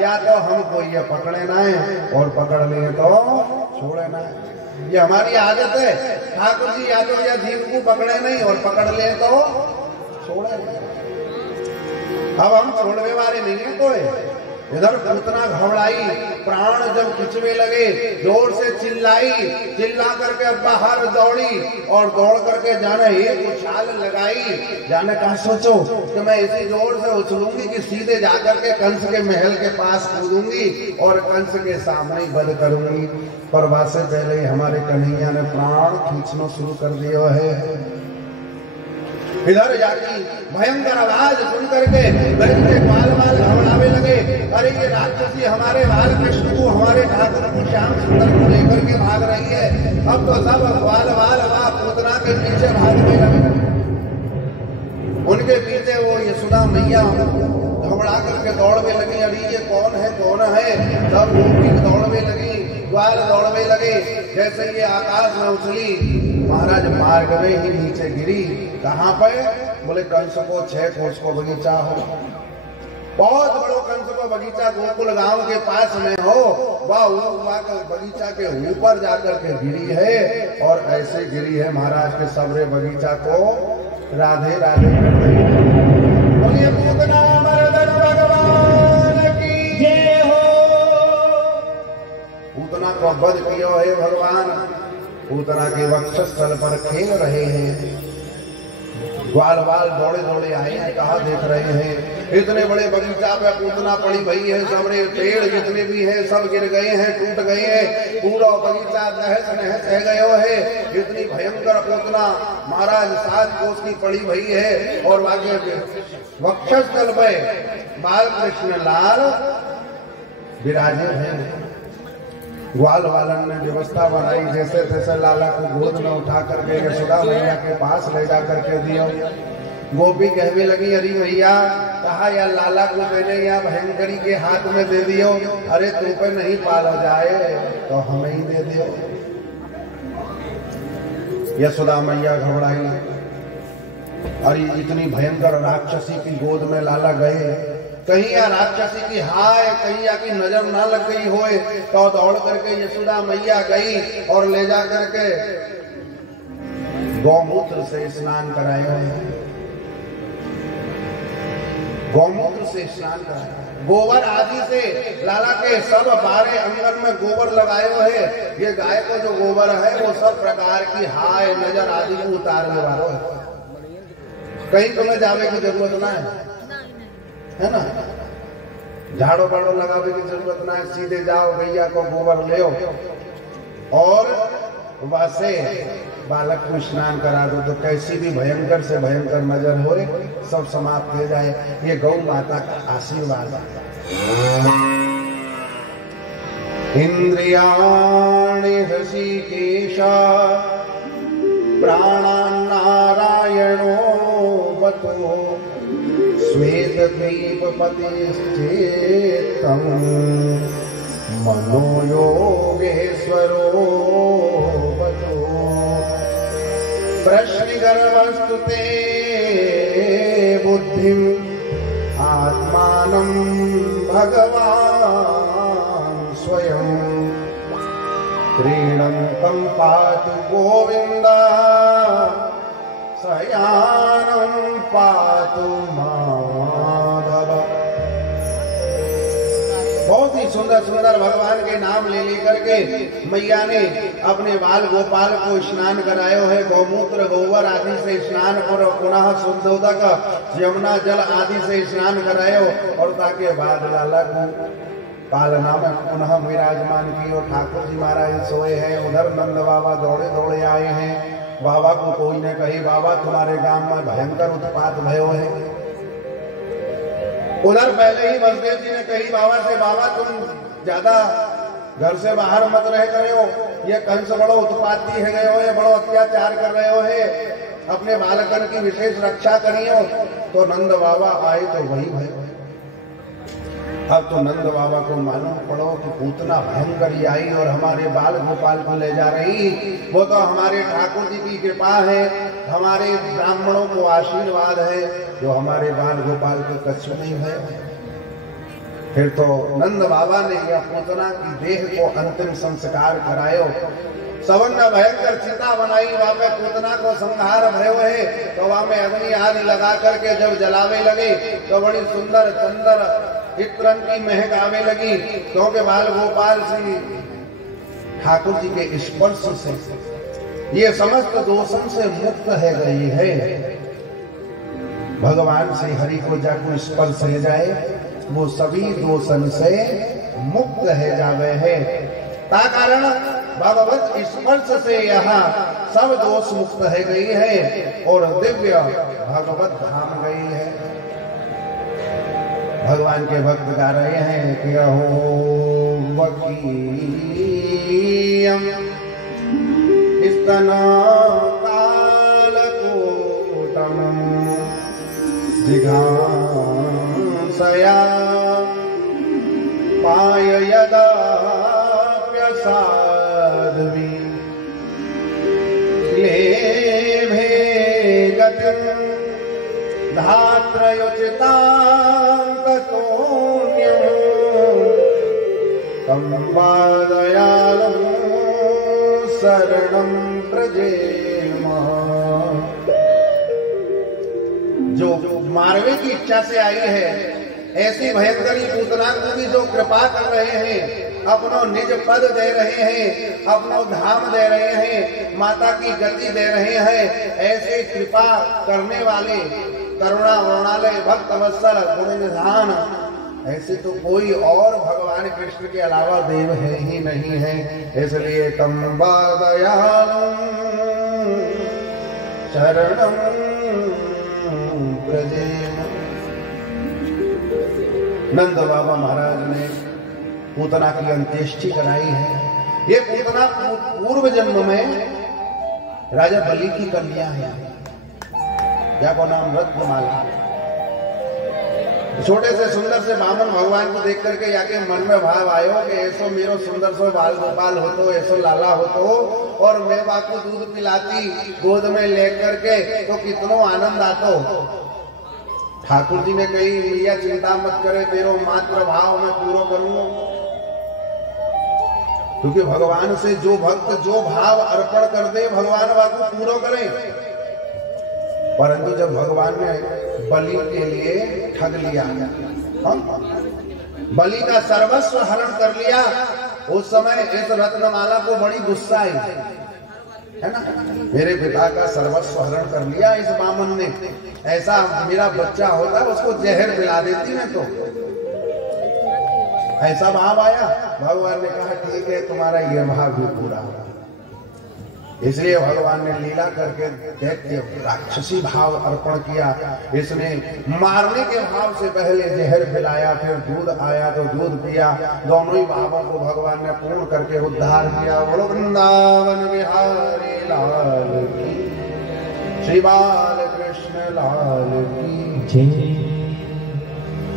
या तो हमको ये पकड़े ना है और पकड़ लिए तो छोड़े ना है, ये हमारी आदत है। ठाकुर जी या तो या जीव को पकड़े नहीं और पकड़ ले तो छोड़े नहीं। अब हम छोड़ने वाले नहीं है कोई। इधर पूतना घबराई, प्राण जब खिंचवे लगे, जोर से चिल्लाई, चिल्ला करके अब बाहर दौड़ी और दौड़ करके जाने एक उछाल लगाई। जाने कहा सोचो कि मैं इसी जोर से उछलूंगी कि सीधे जाकर के कंस के महल के पास कूदूंगी और कंस के सामने ही वध करूंगी। पर वैसे पहले ही हमारे कन्हैया ने प्राण खींचना शुरू कर दिया है। इधर जाती भयंकर आवाज सुन करके बड़े बाल बाल घबरावे लगे। अरे ये राक्षसी हमारे बाल कृष्ण को, हमारे ठाकुर को, श्याम सुंदर को लेकर के भाग रही है। अब तो सब बाल बाल पूतना के पीछे भागने लगे। उनके पीछे वो यशोदा मैया घबरा करके दौड़ने लगी। अरे ये कौन है कौन है, सब दौड़ने लगी, ग्वाल दौड़ने लगे। जैसे ये आकाश में उछली, महाराज मार्ग में ही नीचे गिरी। कहाँ पे? बोले कंस को 6 कोस को बगीचा हो, बहुत बड़ो कंस को बगीचा गोकुल गांव के पास में हो, वह बगीचा के ऊपर जाकर के गिरी है। और ऐसे गिरी है महाराज के सबरे बगीचा को राधे राधे करते। बोलिए पूतना मर्दन भगवान की जय हो। पूतना को वध किया है भगवान, पूतना के वक्षस्थल पर खेल रहे हैं। ग्वाल वाल दौड़े दौड़े आए हैं, कहा देख रहे हैं इतने बड़े बगीचा पे पूतना पड़ी भई है, सबरे पेड़ जितने भी हैं सब गिर गए हैं, टूट गए हैं, पूरा बगीचा तहस नहस रह गयो है। इतनी भयंकर पूतना महाराज 7 कोस की पड़ी भई है। और वागे वक्षस्थल पे बाल कृष्ण लाल विराजे हैं। ग्वाल वालन ने व्यवस्था बनाई, जैसे तैसे लाला को गोद में उठा करके यशोदा मैया के पास ले जा करके दिया। गोपी कहने लगी, अरे भैया कहा या लाला को देने या भयंकरी के हाथ में दे दियो, अरे तू पे नहीं पाला जाए तो हमें ही दे दियो। यशोदा मैया घबराई, अरे इतनी भयंकर राक्षसी की गोद में लाला गए, कहीं या राक्षसी की हाय कहीं या की नजर ना लग गई होए, तो दौड़ करके यशोदा मैया गई और ले जा करके गौमूत्र से स्नान कराए हैं। गौमूत्र से स्नान कराया, गोबर आदि से लाला के सब 12 अंगन में गोबर लगाए हुए है। ये गाय को जो गोबर है वो सब प्रकार की हाय नजर आदि को उतारने वालों है। कहीं तुम्हें जाने की जरूरत ना है ना, झाड़ो बाड़ो लगावे की जरूरत ना है, सीधे जाओ गैया को गोबर ले और वैसे बालक को स्नान करा दो, तो कैसी भी भयंकर से भयंकर नजर हो सब समाप्त हो जाए। ये गौ माता का आशीर्वाद है। इंद्रियाणि हृषिकेशा प्राणान् नारायणो वतो श्वेत द्वीपपतिश्चेत्तम् मनो योगेश्वरो वतो प्रश्निगर्भस्तु ते बुद्धिम् आत्मानं भगवान् स्वयं क्रीडन्तं पातु गोविन्दा शयानं पातु माधव। बहुत ही सुंदर सुंदर भगवान के नाम ले लेकर के मैया ने अपने बाल गोपाल को स्नान करायो है। गौमूत्र गोबर आदि से स्नान करो, पुनः शुद्धोदक यमुना जल आदि से स्नान करायो और ताके बाद लाला को पालना में पुनः विराजमान कियो। ठाकुर जी महाराज सोए हैं, उधर नंद बाबा दौड़े दौड़े आए हैं। बाबा को कोई ने कही, बाबा तुम्हारे गांव में भयंकर उत्पात भयो है। उधर पहले ही बलदेव जी ने कही बाबा से, बाबा तुम ज्यादा घर से बाहर मत रह गए हो, ये कंस बड़ो उत्पाती है गए हो, ये बड़ो अत्याचार कर रहे हो है, अपने बालकन की विशेष रक्षा करियो। तो नंद बाबा आए तो वही भयो। अब तो नंद बाबा को मालूम पड़ो कि पूतना भयंकर आई और हमारे बाल गोपाल को ले जा रही, वो तो हमारे ठाकुर जी की कृपा है, हमारे ब्राह्मणों को आशीर्वाद है, जो हमारे बाल गोपाल को कछु नहीं है। फिर तो नंद बाबा ने यह पूतना की देह को अंतिम संस्कार करायो। सवर्ण भयंकर चिता बनाई, वहां पे पूतना को संहार भयो है। तो वहां में अग्नि आदि लगा करके जब जलावे लगे तो बड़ी सुंदर चंदर इत्रन की महक आवे लगी, क्योंकि बाल गोपाल श्री ठाकुर जी के स्पर्श से ये समस्त दोषों से मुक्त है गई है। भगवान श्री हरि को जाको स्पर्श है जाए, वो सभी दोषों से मुक्त है जावे है। ता कारण भगवत स्पर्श से यहाँ सब दोष मुक्त है गई है और दिव्य भगवत धाम गई है। भगवान के भक्त गा रहे हैं कि अहो वकीयम स्तन कालकूटम जिघांसया पाय यदा प्यसाध्वी लेभे गतिं धात्रयोचितां तं वादयालं शरणं प्रजेम। जो मारवे की इच्छा से आई है, ऐसी भयंकरी पूतना को भी जो कृपा कर रहे हैं, अपनो निज पद दे रहे हैं, अपनो धाम दे रहे हैं, माता की गति दे रहे हैं। ऐसे कृपा करने वाले करुणा वरुणालय भक्त वत्सल गुण निधान ऐसे तो कोई और भगवान कृष्ण के अलावा देव है ही नहीं है। इसलिए तंबा दयालु शरणम प्रजेम। नंद बाबा महाराज ने पूतना की अंत्येष्टि कराई है। ये पूतना पूर्व जन्म में राजा बलि की कन्या है, को नाम रत्नमाला। छोटे से सुंदर से बामन भगवान को देख करके जाके मन में भाव आयो कि ऐसो मेरो सुंदर सो बाल गोपाल हो तो, ऐसो लाला हो तो, और मैं बापू दूध पिलाती गोद में लेकर के तो कितनो आनंद आतो। ठाकुर जी ने कही मैया चिंता मत करे, तेरो मात्र भाव मैं पूरा करूंगा। क्योंकि भगवान से जो भक्त जो भाव अर्पण कर दे भगवान बापू पूरा करे। परंतु जब भगवान ने बलि के लिए ठग लिया, बलि का सर्वस्व हरण कर लिया, उस समय इस रत्नमाला को बड़ी गुस्सा आई, है ना। मेरे पिता का सर्वस्व हरण कर लिया इस बामन ने, ऐसा मेरा बच्चा होता उसको जहर पिला देती मैं तो। ऐसा भाव आया। भगवान ने कहा ठीक है तुम्हारा ये भाव भी पूरा होगा। इसलिए भगवान ने लीला करके दैत्य राक्षसी भाव अर्पण किया। इसने मारने के भाव से पहले जहर पिलाया, फिर दूध आया तो दूध पिया। दोनों ही भावों को भगवान ने पूर्ण करके उद्धार किया। बोलो वृंदावन बिहारी लाल की, श्री बाल कृष्ण लाल की जय।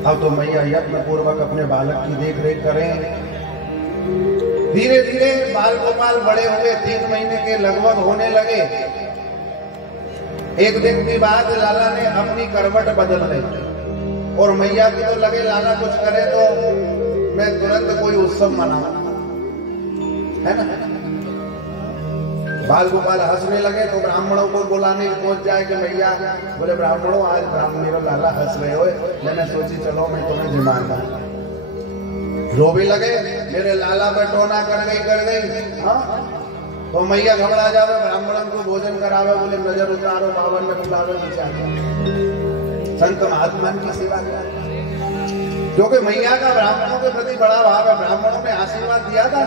अब तो मैया यत्न पूर्वक अपने बालक की देख रेख करें। धीरे धीरे बाल गोपाल बड़े हुए, 3 महीने के लगभग होने लगे। एक दिन की बात, लाला ने अपनी करवट बदल ली और मैया को तो लगे लाला कुछ करे तो मैं तुरंत कोई उत्सव मनाऊं, है ना। बाल गोपाल हंसने लगे तो ब्राह्मणों को बुलाने पहुंच जाए कि मैया, बोले ब्राह्मणों आज मेरा लाला हंस रहे हो। मैंने सोची चलो मैं तुम्हें जिमाऊंगा। रो भी लगे, मेरे लाला पे टोना कर गई। हाँ तो मैया घबरा जावे, ब्राह्मणों को भोजन करावे, बोले नजर उतारो, बावन में बुलावे बचा। संत महात्मा की सेवा किया, क्योंकि मैया का ब्राह्मणों के प्रति बड़ा भाव है। ब्राह्मणों ने आशीर्वाद दिया था।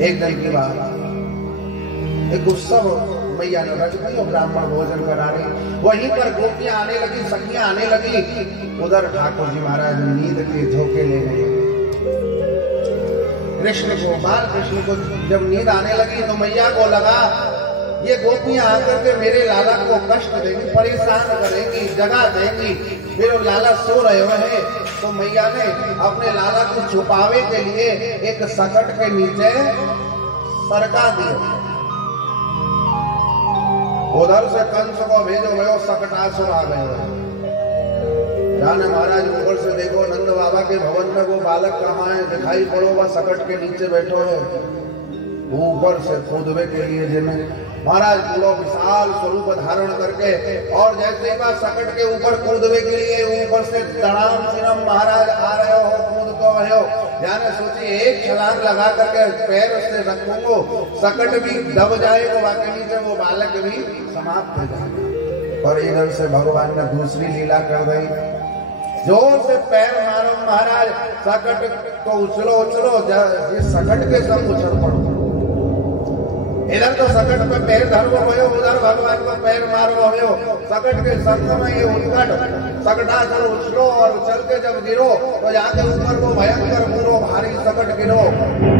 एक दिन की बात, एक उत्सव मैया ने रच दी और ब्राह्मण भोजन करा रही। वहीं पर गोपियां आने लगी, सखियां आने लगी। उधर ठाकुर जी महाराज नींद के झोंके ले गए। कृष्ण को, बाल कृष्ण को जब नींद आने लगी तो मैया को लगा ये गोपियां आकर के मेरे लाला को कष्ट देंगी, परेशान करेंगी, जगा देंगी। मेरे लाला सो रहे हैं। तो मैया ने अपने लाला को छुपावे के लिए एक सकट के नीचे सरका दिया। उधर से कंस को भेजो गयो, सकटासुर आ गए। जाने महाराज ऊपर से देखो नंद बाबा के भवन में वो बालक कहाँ है, दिखाई पड़ो वह सकट के नीचे बैठो है। ऊपर से कूदवे के लिए जिन्हें महाराज पूरा विशाल स्वरूप धारण करके, और जैसे ही बात सकट के ऊपर कूदवे के लिए ऊपर से दड़ाम सिरम महाराज आ रहे हो, कूद तो रहे हो। जाने सोची एक छलांग लगा करके पैर से रखूंगो, सकट भी दब जाएगा, बाकी नीचे वो बालक भी समाप्त हो जाएगा। और इधर से भगवान ने दूसरी लीला कर दी। जोर से पैर मारो महाराज, सकट को उछलो जिस सकट के सब उछल पड़ो। इधर तो सकट पे पैर धरवो भयो, उधर भगवान को पैर मारवो भयो। सकट के संग में ये उत्कट सकटासुर उछलो और उछल के जब गिरो तो जाके ऊपर वो भयंकर पूरो भारी सकट गिरो,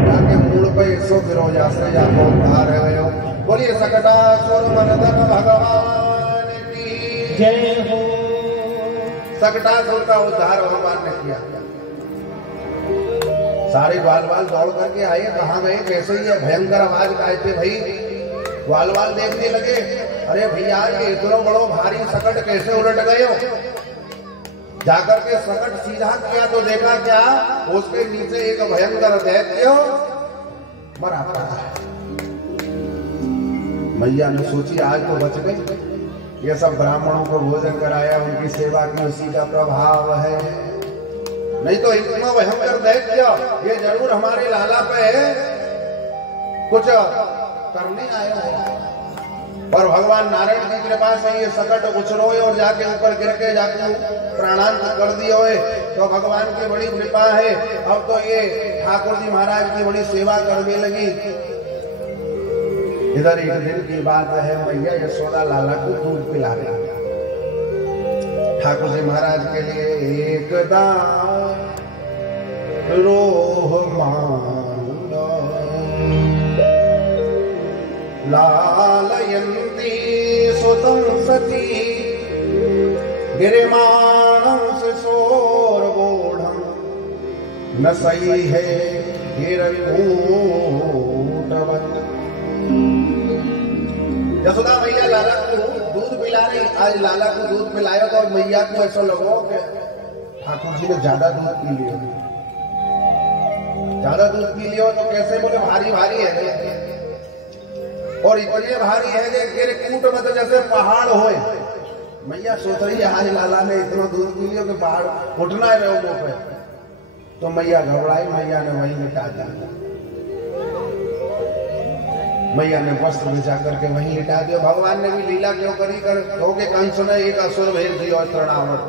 जाके मूल पे 100 गिरो जासे जाको उद्धार है। बोलिए सकटासुर मर्दन भगवान की जय हो। सकटासुर का उद्धार भगवान ने किया। सारे बाल दौड़ करके आए, कहाँ गए, कैसे ये भयंकर आवाज गायते भाई। बाल देखने लगे, अरे भैया ये इतना बड़ो भारी सकट कैसे उलट गए हो। जाकर के सकट सीधा किया तो देखा क्या, उसके नीचे एक भयंकर दैत्य मरा पड़ा है। मैया ने सोची आज तो बच गई। ये सब ब्राह्मणों को भोजन कराया, उनकी सेवा की, उसी का प्रभाव है। नहीं तो इतना भयंकर दैत्य ये जरूर हमारे लाला पे कुछ करने आया है। और भगवान नारायण की कृपा से ये सकट उछलोए और जाके ऊपर गिर के जाके प्राणांत कर दिए हुए, तो भगवान की बड़ी कृपा है। अब तो ये ठाकुर जी महाराज की बड़ी सेवा करने लगी। इधर एक दिन की बात है, मैया यशोदा लाला को दूध पिला रही। ठाकुर जी महाराज के लिए एक दान रोह लालयन्ती सुतं सती गिरिमाणं शोरगूढ़ं न सही है हिरण्यकूटवत्। यशोदा मैया लाला को दूध पिला रही। आज लाला को दूध पिलाया तो मैया को ऐसा लगो कि ठाकुर जी ने ज्यादा दूध पी लिया। ज्यादा दूध पी लिया तो कैसे, बोले भारी भारी है। और इतने भारी है कि कूट में तो जैसे पहाड़ होए। मैया सोच रही है आज लाला ने इतना दूध पी लिया कि पहाड़ उठना है लोगों पे। तो मैया घबराई, मैया ने वहीं लिटा दिया। मैया ने वस्त्र बिछा करके वहीं लिटा दिया। भगवान ने भी लीला क्यों करी कर क्योंकि कंस ने एक असुर भेज दिया तृणावर्त।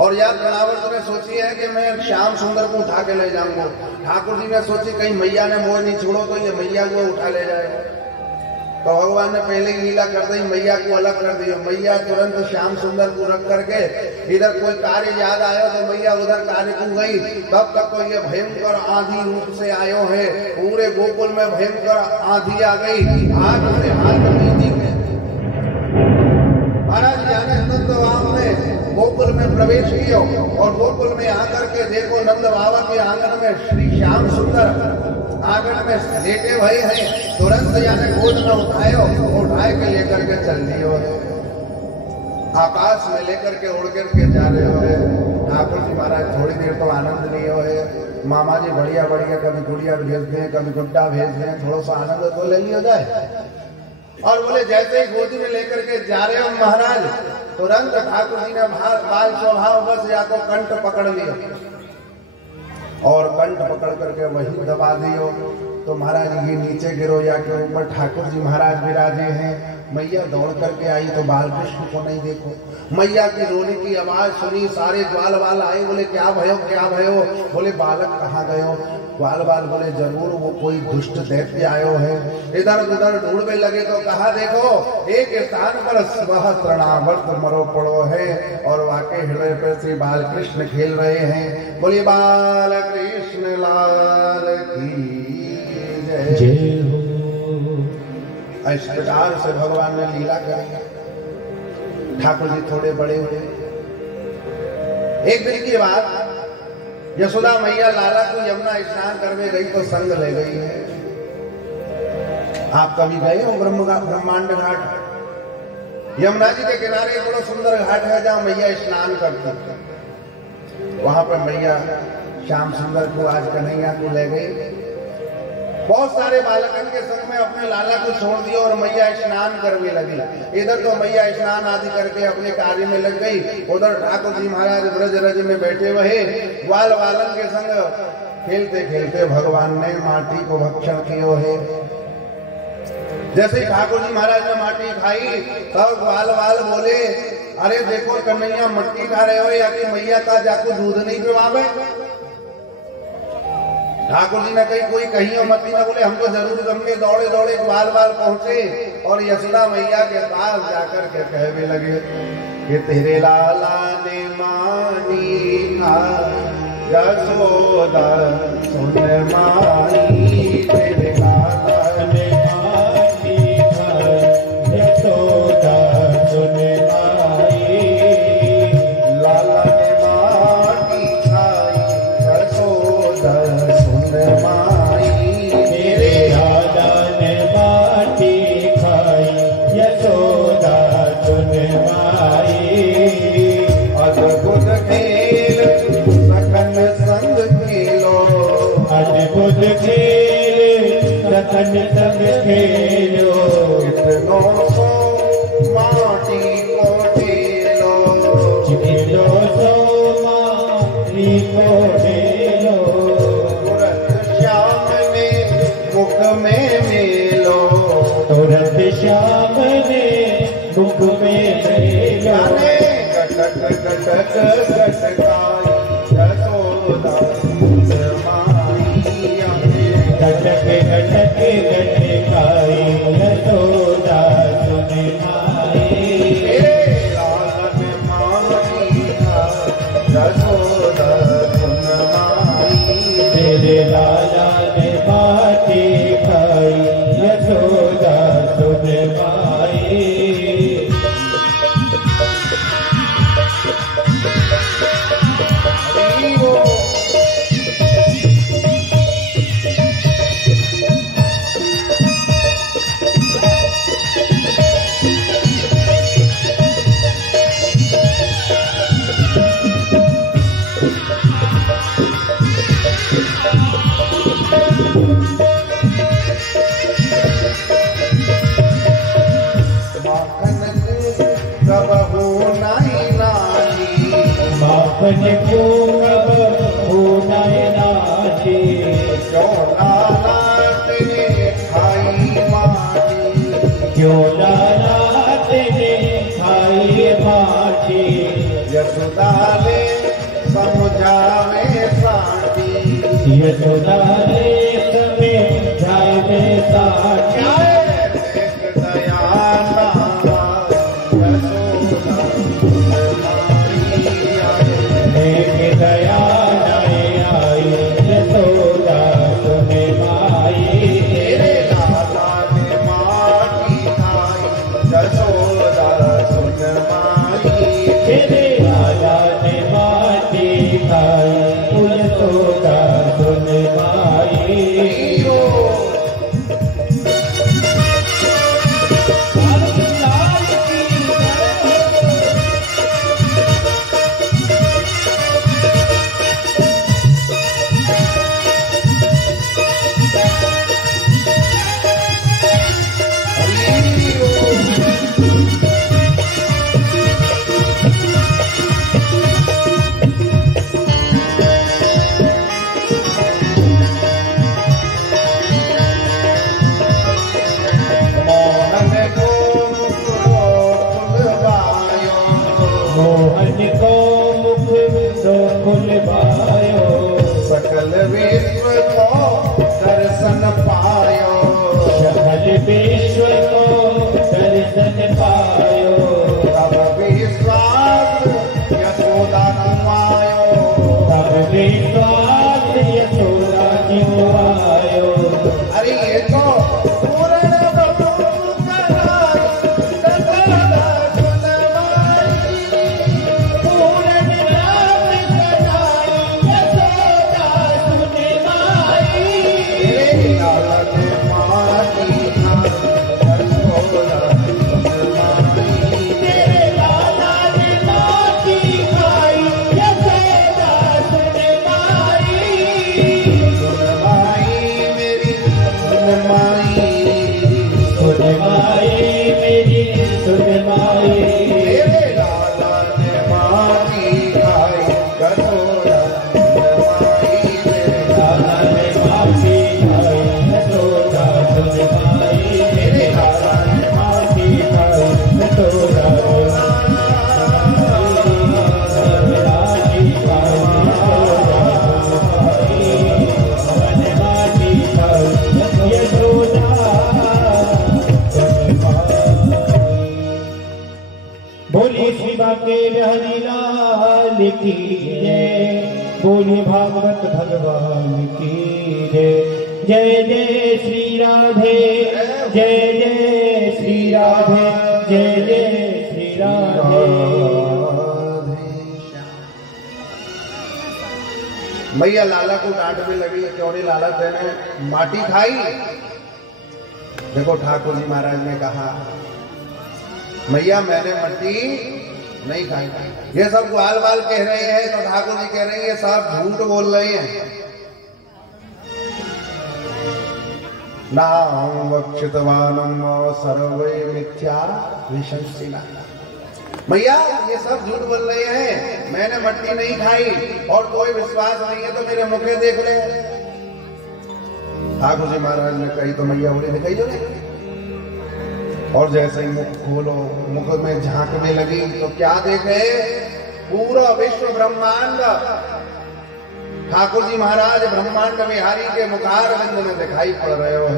और यार तृणावर्त ने सोची है कि मैं श्याम सुंदर को उठा के ले जाऊंगा। ठाकुर जी ने सोची कहीं मैया ने मोह नहीं छोड़ो तो ये मैया को उठा ले जाएगा। तो भगवान ने पहले ही लीला कर दी, मैया को अलग कर दिया। मैया तुरंत श्याम सुंदर को रख करके इधर कोई कार्य याद आया तो मैया उधर कार्य को गई। तब तक तो ये भयंकर आंधी रूप से आयो है। पूरे गोकुल में भयंकर आंधी आ गई। हाथ से हाथ नीति के महाराज जाने नंदवाम में गोकुल में प्रवेश किया और गोकुल में आकर के देखो नंद बाबा के आंगन में श्री श्याम सुंदर आंगन में लेटे हुए हैं। तुरंत जाने गोद में उठाए के लेकर के चल दियो है। आकाश में लेकर के उड़ करके जा रहे हो। ठाकुर जी महाराज थोड़ी देर तो आनंद लिए हुए। मामा जी बढ़िया बढ़िया कभी गुड़िया भेजते हैं, कभी गुड्डा भेजते हैं, थोड़ा सा आनंद तो ले लिया जाए। और बोले जैसे ही गोदी में लेकर के जा रहे हो महाराज, तुरंत ठाकुर जी ने बाल स्वभाव बस या तो कंठ पकड़ लिया और कंठ पकड़ करके वही दबा दियो। तो महाराज ये नीचे गिरो या के ऊपर ठाकुर जी महाराज विराजे हैं। मैया दौड़ करके आई तो बाल कृष्ण को नहीं देखो। मैया की रोने की आवाज सुनी, सारे ग्वाल बाल आए। बोले क्या भयो क्या भयो? बोले बालक कहाँ गयो? ग्वाल बाल बोले जरूर वो कोई दुष्ट दैत्य आयो है। इधर उधर ढूंढने लगे तो कहा देखो एक स्थान पर वह तृणावर्त मरो पड़ो है और वाकई हृदय पर श्री बाल कृष्ण खेल रहे हैं। बोले बाल कृष्ण लाल की जय हो। इस प्रकार से भगवान ने लीला करी। ठाकुर जी थोड़े बड़े हुए। एक दिन की बात, यशोदा मैया लाला को यमुना स्नान करने गई तो संग ले गई है। आप कभी गए हो ब्रह्मांड घाट? यमुना जी के किनारे बड़ा सुंदर घाट है जहाँ मैया स्नान करती। वहां पर मैया श्याम सुंदर को आज कन्हैया को ले गई। बहुत सारे बालकन के संग में अपने लाला को छोड़ दिया और मैया स्नान करने लगी। इधर तो मैया स्नान आदि करके अपने कार्य में लग गई। उधर ठाकुर जी महाराज ब्रज रज में बैठे हुए ग्वाल बालन के संग खेलते खेलते भगवान ने माटी को भक्षण किया है। जैसे ठाकुर जी महाराज ने माटी खाई तब ग्वाल बाल बोले अरे देखो कन्हैया मट्टी खा रहे हो या कि मैया का जाको दूध नहीं पिवावे। ठाकुर जी ने कोई कहीं और मत ना बोले। हम तो जरूर गंगे दौड़े दौड़े ग्वाल बाल पहुंचे और यशोदा मैया के पास जाकर के कहने लगे कि तेरे लाला ने मानी यशोदा सुन मानी। तेरे लाला ने मानी यशोदा सुन मानी। लाला ने मानी यशोदा मेरे दादा ने बाटी खाई यशोदा सुन माई। अद्भुत खेल सखन संग खेलो, अद्भुत खेल को मेलो, तुरंत श्याम ने मुख में मेलो, तुरंत श्याम ने मुख में मेलो। कटक कटक कटकाई यशोदा सुन माई, कटक कटक कटकाई यशोदा सुन माई। लालन माई यशोदा सुन माई, तेरे लाला ने बाटी खाई यशोदा सुन माई। माखन को कब होना नाची, क्यों लाला तेरे खाई माटी, क्यों लाला तेरे खाई माटी। यशोदा ले समझावे साटी, यशोदा ले समझावे साटी। एक दयाला यशोदा एक दया आई यशोदा सुन माई। तेरे लाला ने माटी खाई यशोदा सुन माई, तेरे लाला ने माटी खाई यशोदा सुन माई। मोहन को मुख दो खुलवायो, सकल विश्व को दर्शन पायो, सकल विश्व को दर्शन पायो। तब विश्वास यशोदा नुआयो, तब विश्वास यशोदा क्यों आयो। अरे ये तो पूर्ण के हरि लाल की जय, बोले भागवत भगवान की जय। जय जय श्री राधे, जय जय श्री राधे, जय जय श्री राधे। मैया लाला को डांट में लगी, क्यों नहीं लाला तेने माटी खाई। देखो ठाकुर जी महाराज ने कहा मैया मैंने मट्टी नहीं खाई। ये सब ग्वाल बाल कह रहे हैं तो ठाकुर जी कह रहे हैं ये सब झूठ बोल रहे हैं। नाहं वक्षितवानं सर्वे मिथ्या विशंसिना। भैया ये सब झूठ बोल रहे हैं, मैंने मट्टी नहीं खाई और कोई विश्वास नहीं है तो मेरे मुखे देख ले। ठाकुर जी महाराज ने कही तो मैया बोली दिखाई जो नहीं। और जैसे ही मुख खोलो, मुख में झांकने लगी तो क्या देखे? पूरा विश्व ब्रह्मांड ठाकुर जी महाराज ब्रह्मांड बिहारी के मुखारविंद में दिखाई पड़ रहे हो।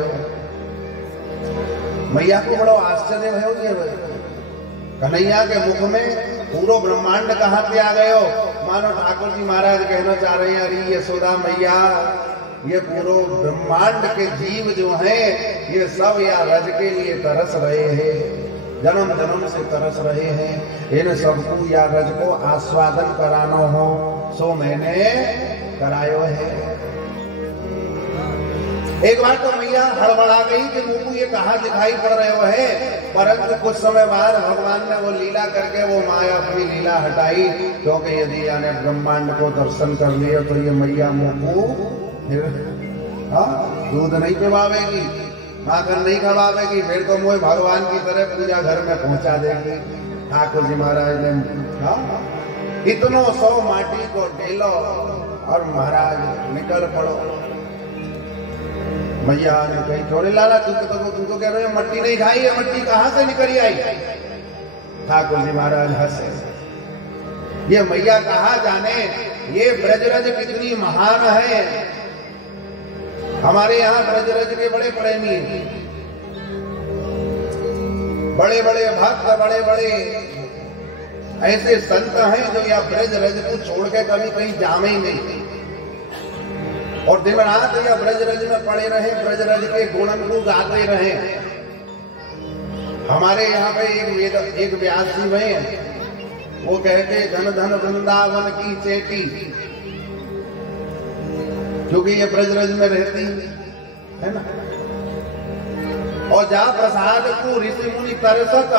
मैया को बड़ा आश्चर्य है, कन्हैया के मुख में पूरा ब्रह्मांड कहाँ पे आ गए हो? मानो ठाकुर जी महाराज कहना चाह रहे हैं, अरे यशोदा मैया, ये पूरा ब्रह्मांड के जीव जो हैं ये सब या रज के लिए तरस रहे हैं, जन्म जन्म से तरस रहे हैं। इन सबको या रज को आस्वादन कराना हो सो मैंने करायो है। एक बार तो मैया हड़बड़ा गई कि मुझको ये कहाँ दिखाई पड़ रहे हो है, परंतु कुछ समय बाद भगवान ने वो लीला करके वो माया अपनी लीला हटाई, क्योंकि यदि यानी ब्रह्मांड को दर्शन कर लिया तो ये मैया मुझको फिर दूध नहीं पिवावेगी, माखन नहीं खवावेगी, फिर तो मुझे भगवान की तरह पूजा घर में पहुंचा देंगे। ठाकुर जी महाराज ने इतनो सौ माटी को ढेलो और महाराज निकल पड़ो। मैया ने कही छोड़े लाला, तुमको कह रहे हो मट्टी नहीं खाई है, मट्टी कहाँ से निकली आई? ठाकुर जी महाराज हंसे। ये मैया कहा जाने ये ब्रजरज कितनी महान है। हमारे यहाँ ब्रजरज के बड़े प्रेमी हैं, बड़े बड़े भक्त, बड़े बड़े ऐसे संत हैं जो या ब्रजरज को छोड़ के कभी कहीं जामे ही नहीं, और दिन रात या ब्रजरज में पड़े रहे, ब्रजरज के गुणन को गाते रहे। हमारे यहाँ पे एक व्यास जी हैं, वो कहते धन धन वृंदावन की चेटी, क्योंकि ये ब्रजरज में रहती है ना। और जा प्रसाद को ऋषि मुनि तरसत,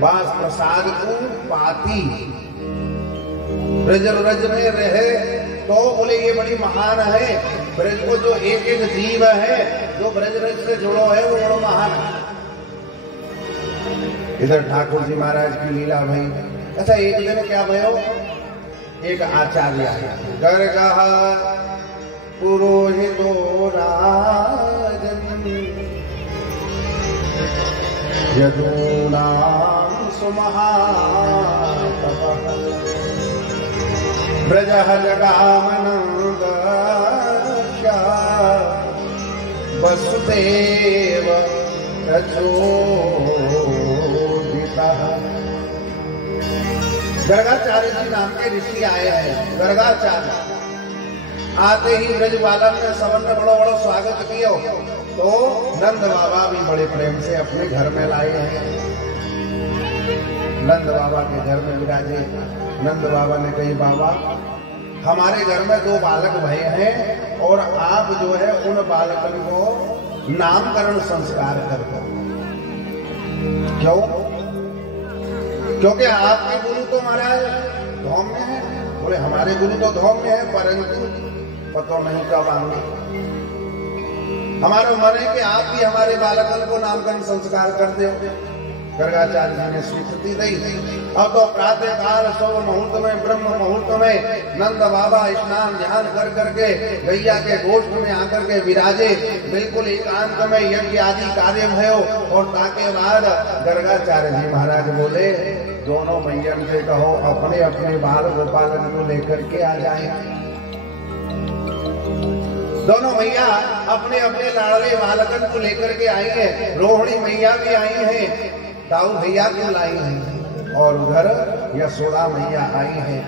बास प्रसाद को पाती। ब्रजरज में रहे तो बोले ये बड़ी महान है। ब्रज को जो एक एक जीव है जो ब्रजरज से जुड़ो है वो बड़ा महान है। इधर ठाकुर जी महाराज की लीला भाई। अच्छा एक दिन क्या भयो, एक आचार्य आया, गर्गः पुरोहितो राजन् यदूनां सुमहातपः ब्रजः जगामनन्दस्य वसुदेव प्रचोदितः। गर्गाचार्य जी नाम के ऋषि आए हैं। गर्गाचार्य आते ही ब्रज बालक ने सबन ने बड़ो बड़ो स्वागत किया, तो नंद बाबा भी बड़े प्रेम से अपने घर में लाए हैं। नंद बाबा के घर में विराजे। नंद बाबा ने कही, बाबा हमारे घर में 2 बालक भय हैं और आप जो है उन बालकन को नामकरण संस्कार कर दो। क्यों? क्योंकि आपके गुरु तो महाराज धौम में है। बोले हमारे गुरु तो धौम में है, परंतु पतो नहीं कब आएंगे। हमारा मन है कि आप भी हमारे बालकन को नामकरण संस्कार कर दो। गर्गाचार्य जी ने स्वीकृति दी। अब तो प्रातः काल शुभ मुहूर्त में, ब्रह्म मुहूर्त में नंद बाबा स्नान ध्यान कर करके गैया के गोष्ठ में आकर के विराजे। बिल्कुल एकांत में यज्ञ आदि कार्य भयो। और ताके बाद गर्गाचार्य जी महाराज बोले, दोनों मैयन से कहो अपने अपने बाल गोपालन को लेकर के आ जाए। दोनों मैया अपने अपने लाडले बालकन को लेकर के आई है। रोहिणी मैया भी आई है, दाऊ भैया को लाई है, और उधर यशोदा मैया आई है।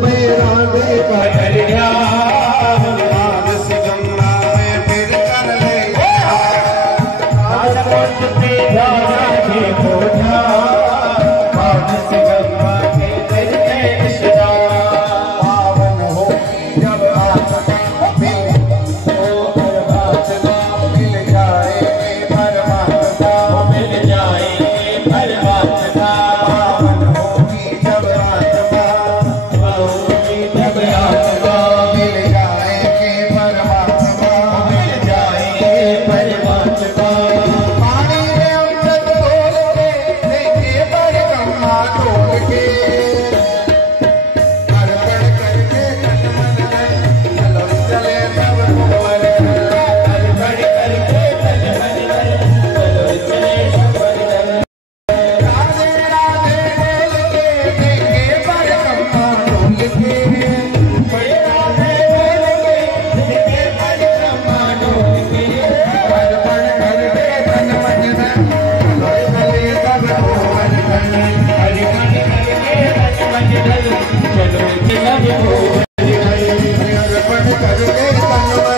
में राधे का ध्यान, मानस गंगा में फिर कर ले राजकोट से राधे को ध्यान, मानस गंगा के फिर के स्नान। पावन हो जब आत्मा मिल जाएंगे परमात्मा, मिल जाएंगे परमात्मा। पावन होगी जब आत्मा जब आत्मा मिल जाएंगे परमात्मा, मिल जाएंगे परमात्मा। पानी में अमृत घोल के देंगे परिक्रमा डोल के, अर्पण करके तन मन धन, चलो चले सब भुवन। अर्पण करके तन मन धन, चलो चले सब धन। राधे राधे बोल के देंगे परिक्रमा डोल के, राधे बोल के देंगे परिक्रमा डोल के। अर्पण करके तन मन धन, चलो चले सब भुवन। अर्पण करके तन मन धन, चलो चले भुवन। अर्पण करके तन मन धन,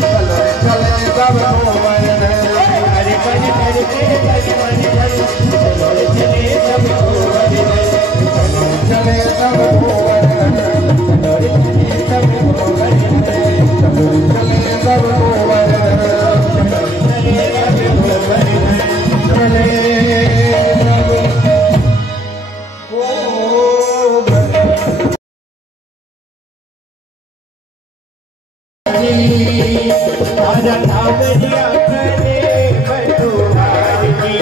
चलो चले सब भुवन। अर्पण करके तन मन धन, चलो चले सब भुवन। चले सब भुवन, चले सब भुवन। चले सब भुवन, चले सब भुवन। चले सब भुवन। आजा कांवरिया करे बटुहार की,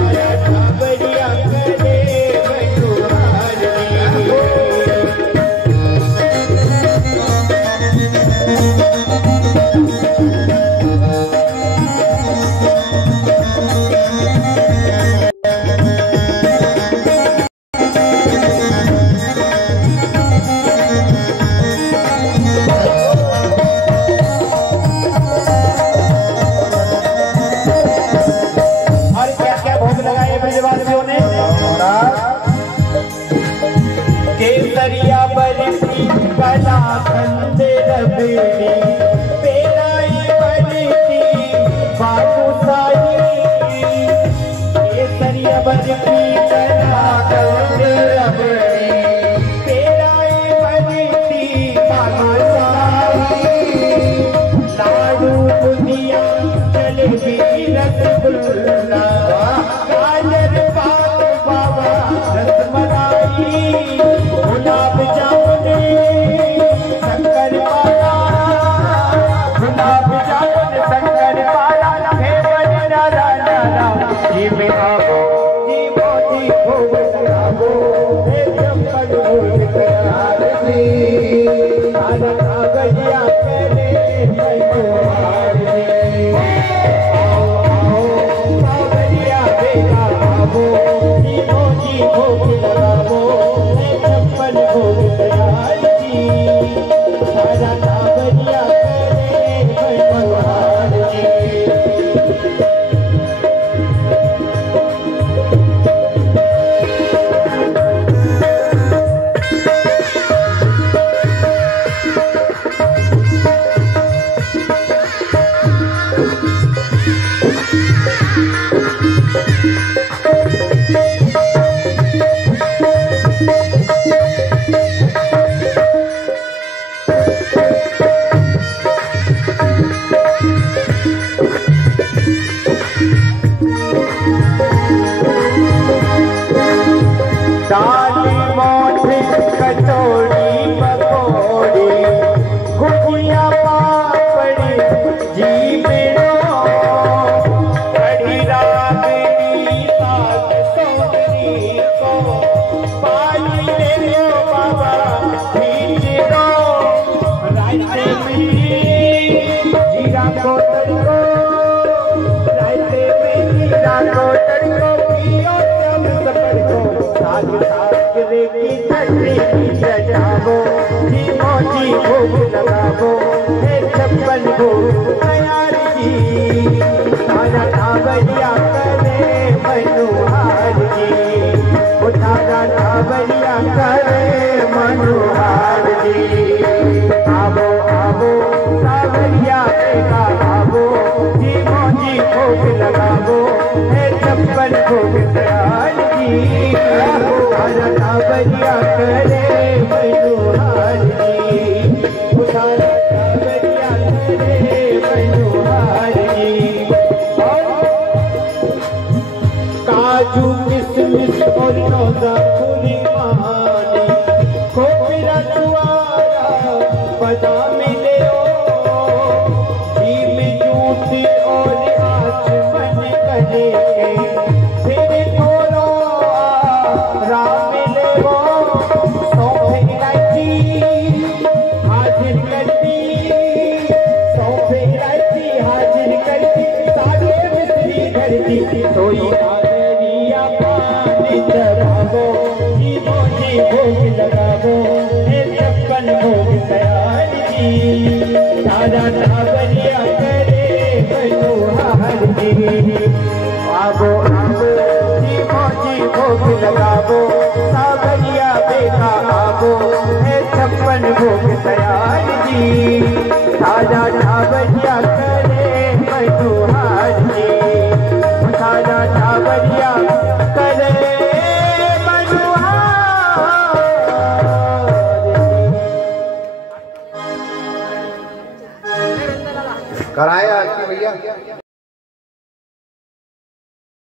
आजा कांवरिया करे बटुहार और क्या क्या भोग लगाए ब्रजवासियों ने? केसरिया बरसी कलाकंद रबड़ी, पेलाई बरसी बालूशाही। केसरिया बरसी कलाकंद रबड़ी, पेलाई बरसी बालूशाही। लाडू बुंदिया जलेबी रसगुल्ला, गाजर पाक बाबा रसमलाई। गुलाब जामुन शंकर पाला, गुलाब जामुन शंकर पाला। घेवर नारा नारा जी में आवो, जी मोदी भोग लगावो, हे चंपन भोग आरती। आजा कांवरिया करे बटुहार की, आओ आओ कांवरिया बेटा आवो, जी मोदी भोग लगावो, हे चंपन भोग तैयार की। आजा कांवरिया करे बटुहार की। छप्पन भोग दयाल जी, सारा टाबरिया करे मनोहार जी, सारा टाबरिया करे मनोहार जी। काजू किशमिश और नौजा पूरी मानी, खोपरा दुआरा बादाम ले घी में जूठी और आचमन करे के, फिर थोड़ा राम ले सौंफ इलायची हाजिर करती, सौंफ इलायची हाजिर करती, सागे मिश्री धरती, सोई आदरिया पान चढ़ावो, जीवो जी भोग लगावो, छप्पन भोग दयाल जी, सारा टाबरिया करे मनोहार जी। आवो आवो जीवो जी भोग लगावो, सावरिया बेटा आवो, छप्पन भोग दयाल जी, सारा टाबरिया करे मनोहार जी, सारा टाबरिया